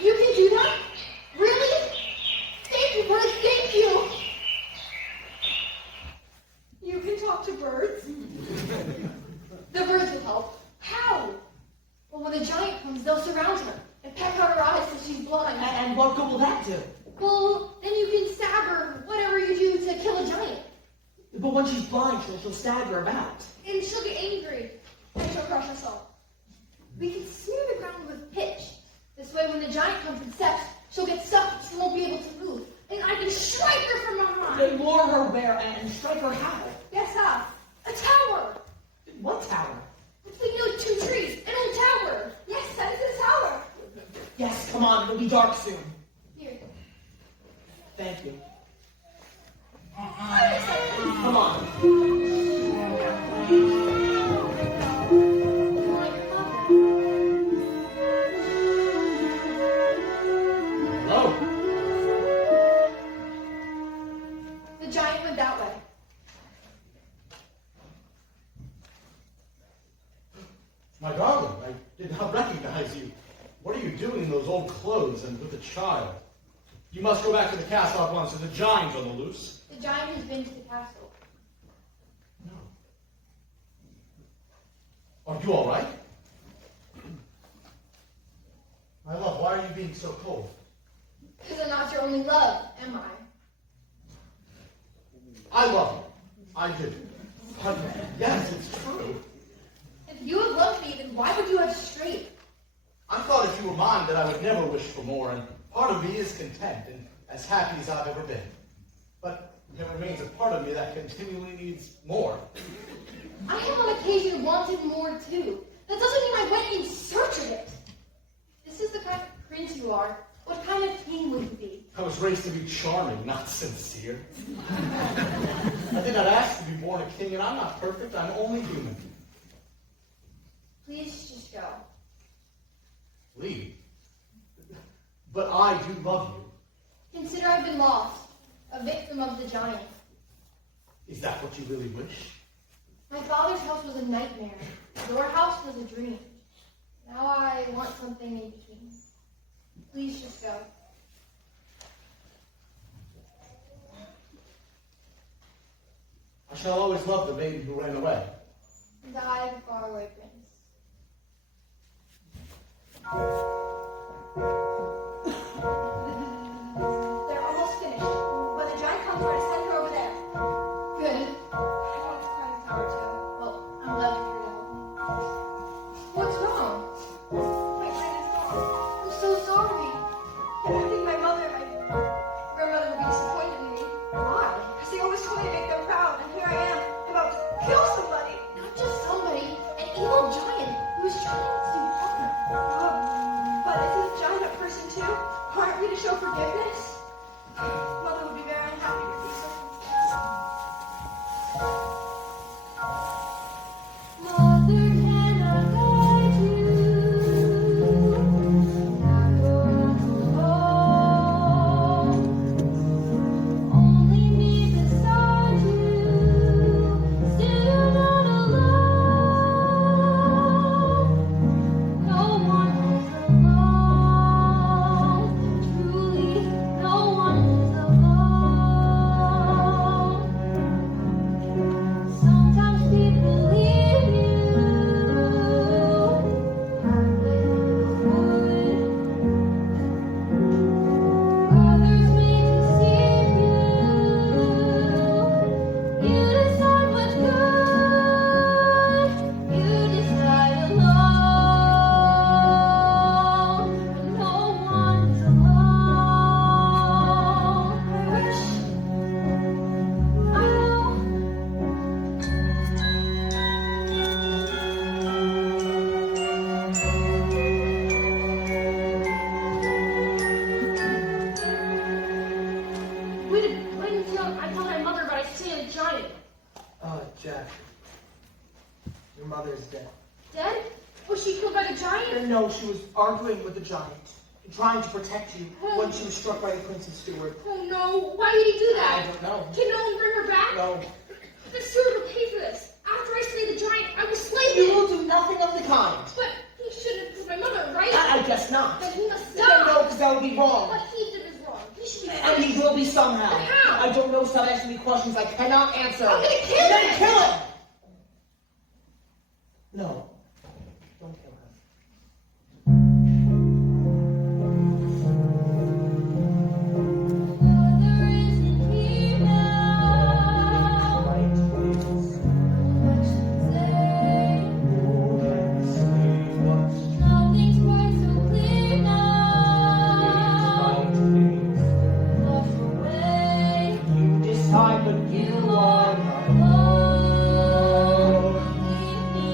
You can do that? Really? Thank you, bird. Thank you. You can talk to birds. The birds will help. How? Well, when the giant comes, they'll surround her and peck out her eyes so she's blind. And what good will that do? Well, then you can stab her, whatever you do to kill a giant. But when she's blind, she'll stagger about. And she'll get angry, and she'll crush us all. We can smear the ground with pitch. This way, when the giant comes and steps, she'll get stuck, she won't be able to move. And I can strike her from behind. They lure her where and strike her how? Guess how? A tower. What tower? Between those two trees, an old tower. Yes, that is a tower. Yes, come on, it'll be dark soon. Here. Thank you. I'm excited. Come on. Hello. The giant went that way. My darling, I did not recognize you. What are you doing in those old clothes and with a child? You must go back to the castle at once. There's a giant on the loose. The giant has been to the castle. No. Are you all right? My love, why are you being so cold? Because I'm not your only love, am I? I love you. I do. But yes, it's true. If you had loved me, then why would you have strayed? I thought if you were mine that I would never wish for more, and part of me is content and as happy as I've ever been. But there remains a part of me that continually needs more. I have on occasion wanted more too. That doesn't mean I went in search of it. This is the kind of prince you are. What kind of king would you be? I was raised to be charming, not sincere. I did not ask to be born a king, and I'm not perfect. I'm only human. Please just go. Leave. But I do love you. Consider I've been lost, a victim of the giant. Is that what you really wish? My father's house was a nightmare. Your house was a dream. Now I want something in between. Please just go. I shall always love the maiden who ran away. And I, the faraway prince. They're almost finished. When the giant comes, we're going to send her over there. Good. I want to climb the tower too. Well, I'm glad you're here to help me. What's wrong? My friend is gone. I'm so sorry. And I think my mother and my grandmother will be disappointed in me. Why? Because they always told me to make them proud, and here I am, about to kill somebody. Not just somebody, an evil giant who's trying to harm her. But is dead. Dead? Was she killed by the giant? And no, she was arguing with the giant, trying to protect you when she was struck by the prince's steward. Oh no, why did he do I that? don't know. Can no one bring her back? No. The steward will pay for this. After I slay the giant, I will slay You him. will do nothing of the kind. But he shouldn't have killed my mother, right? I guess not. Then he must No, die. because that would be wrong. What he did is wrong. He should be And he will be somehow. But how? I don't know. Stop asking me questions I cannot answer. I'm gonna kill Then him. kill him. No. Don't kill him. Mother isn't here now. Right, please. What should say? Nothing's quite so clear now. Lost away. You decide, but you are not Alone. Leave me.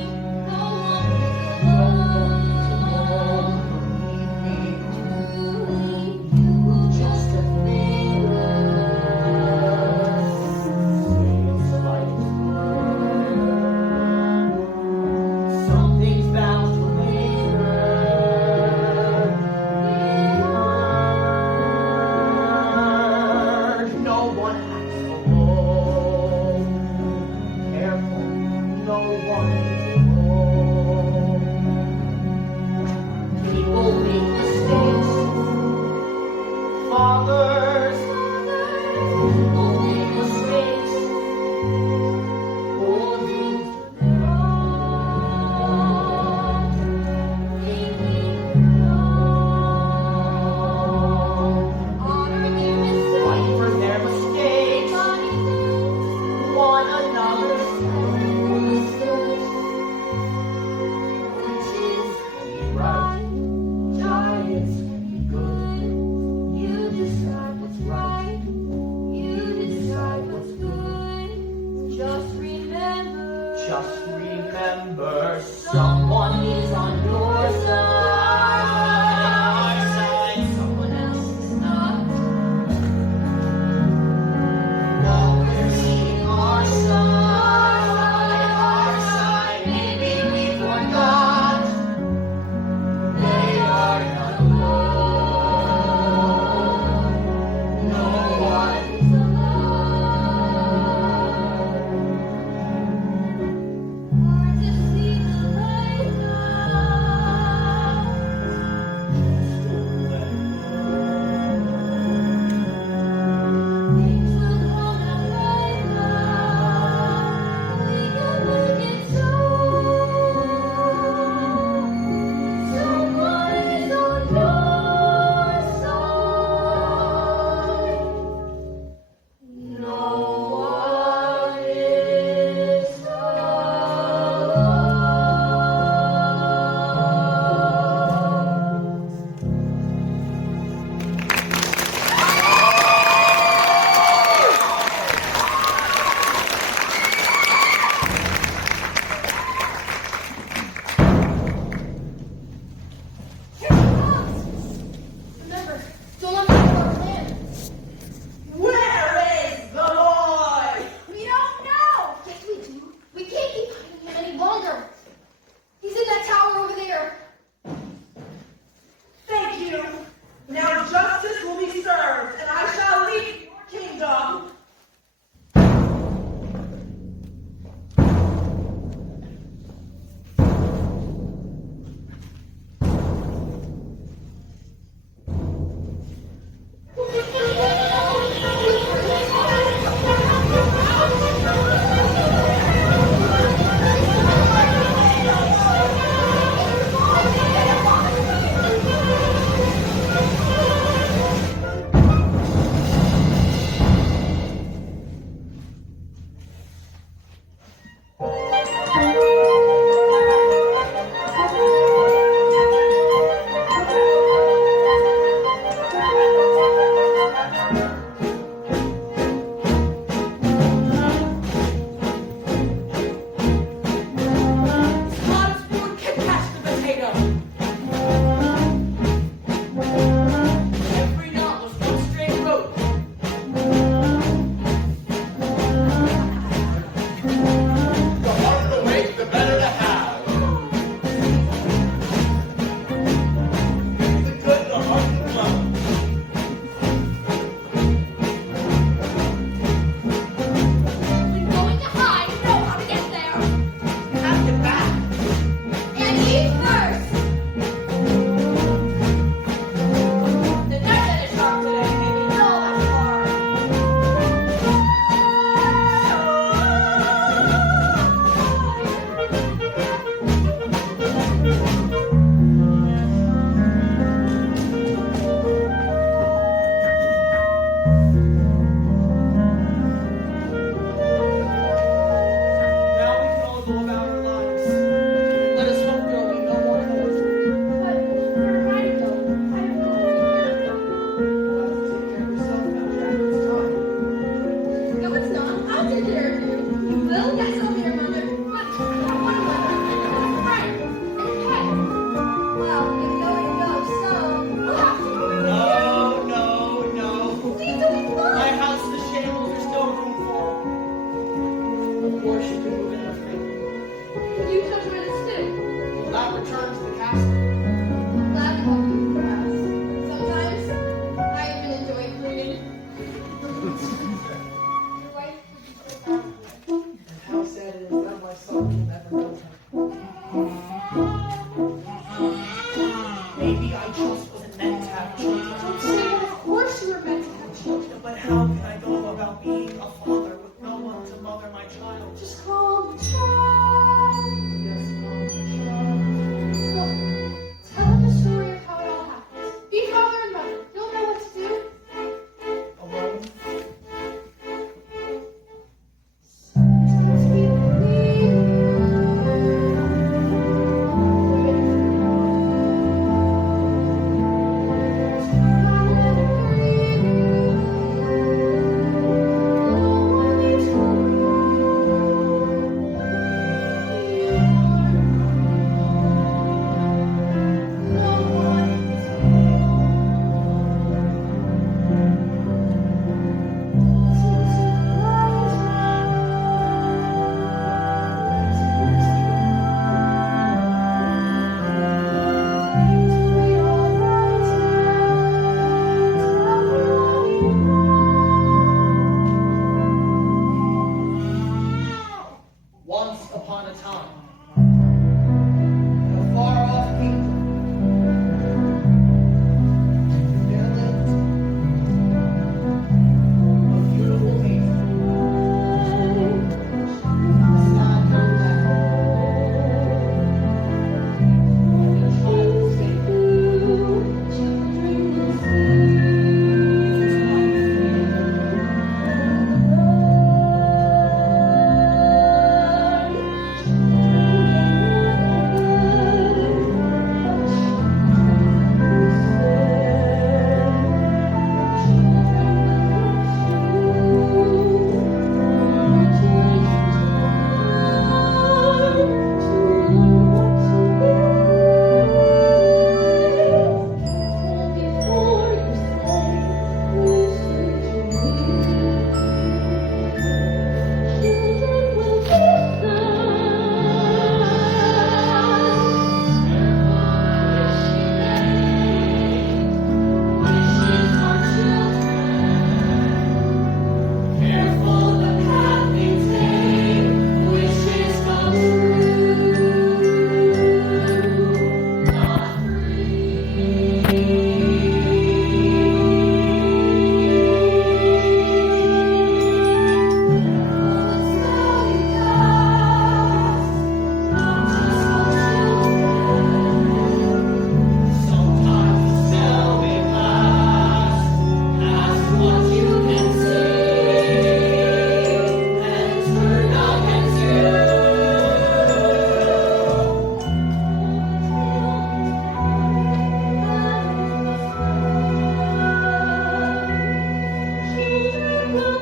No one alone. Truly, you were just a figure. Something's bound to linger. No one acts alone. Careful, no one is alone. People make mistakes. Fathers will make mistakes. Old things fight for their mistakes. One another's right. Giants can be good. You decide what's right. You decide what's good. Just remember. Just remember, someone is on your side. Someone else is not. Always seeing our side. Maybe we forgot. They are not alone. No one is Hard to see the light now. Things will come out right now. We can make it so. Someone is on your side. No one is alone. Here she comes. Remember, don't let me know our plan. Where is the boy? We don't know. Yes, we do. We can't keep hiding him any longer. He's in that tower over there. Thank you. Now justice will be served, and I shall leave your kingdom. Thank Don't say that. Of course you were meant to have children. But how can I go about being a father with no one to mother my child? Just call me child. Yes, Mom, Look, tell them the story of how it all happened. Be father and mother. You'll know what to do. alone. Sometimes people leave Once upon a time, in a far-off kingdom, there lived a beautiful maiden, a sad young lad, and a child saved. Careful the path they take, wishes come true. Not Sometimes the spell may last, past what you can see, and turn against you. Children will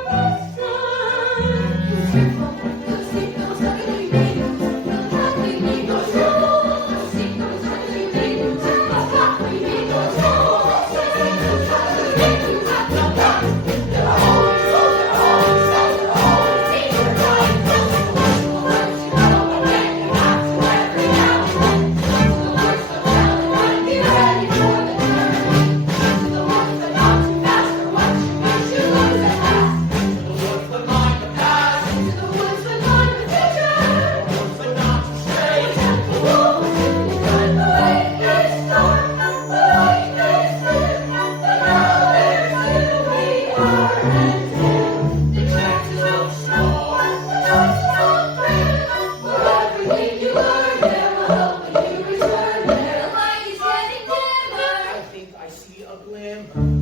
I think I see a glimmer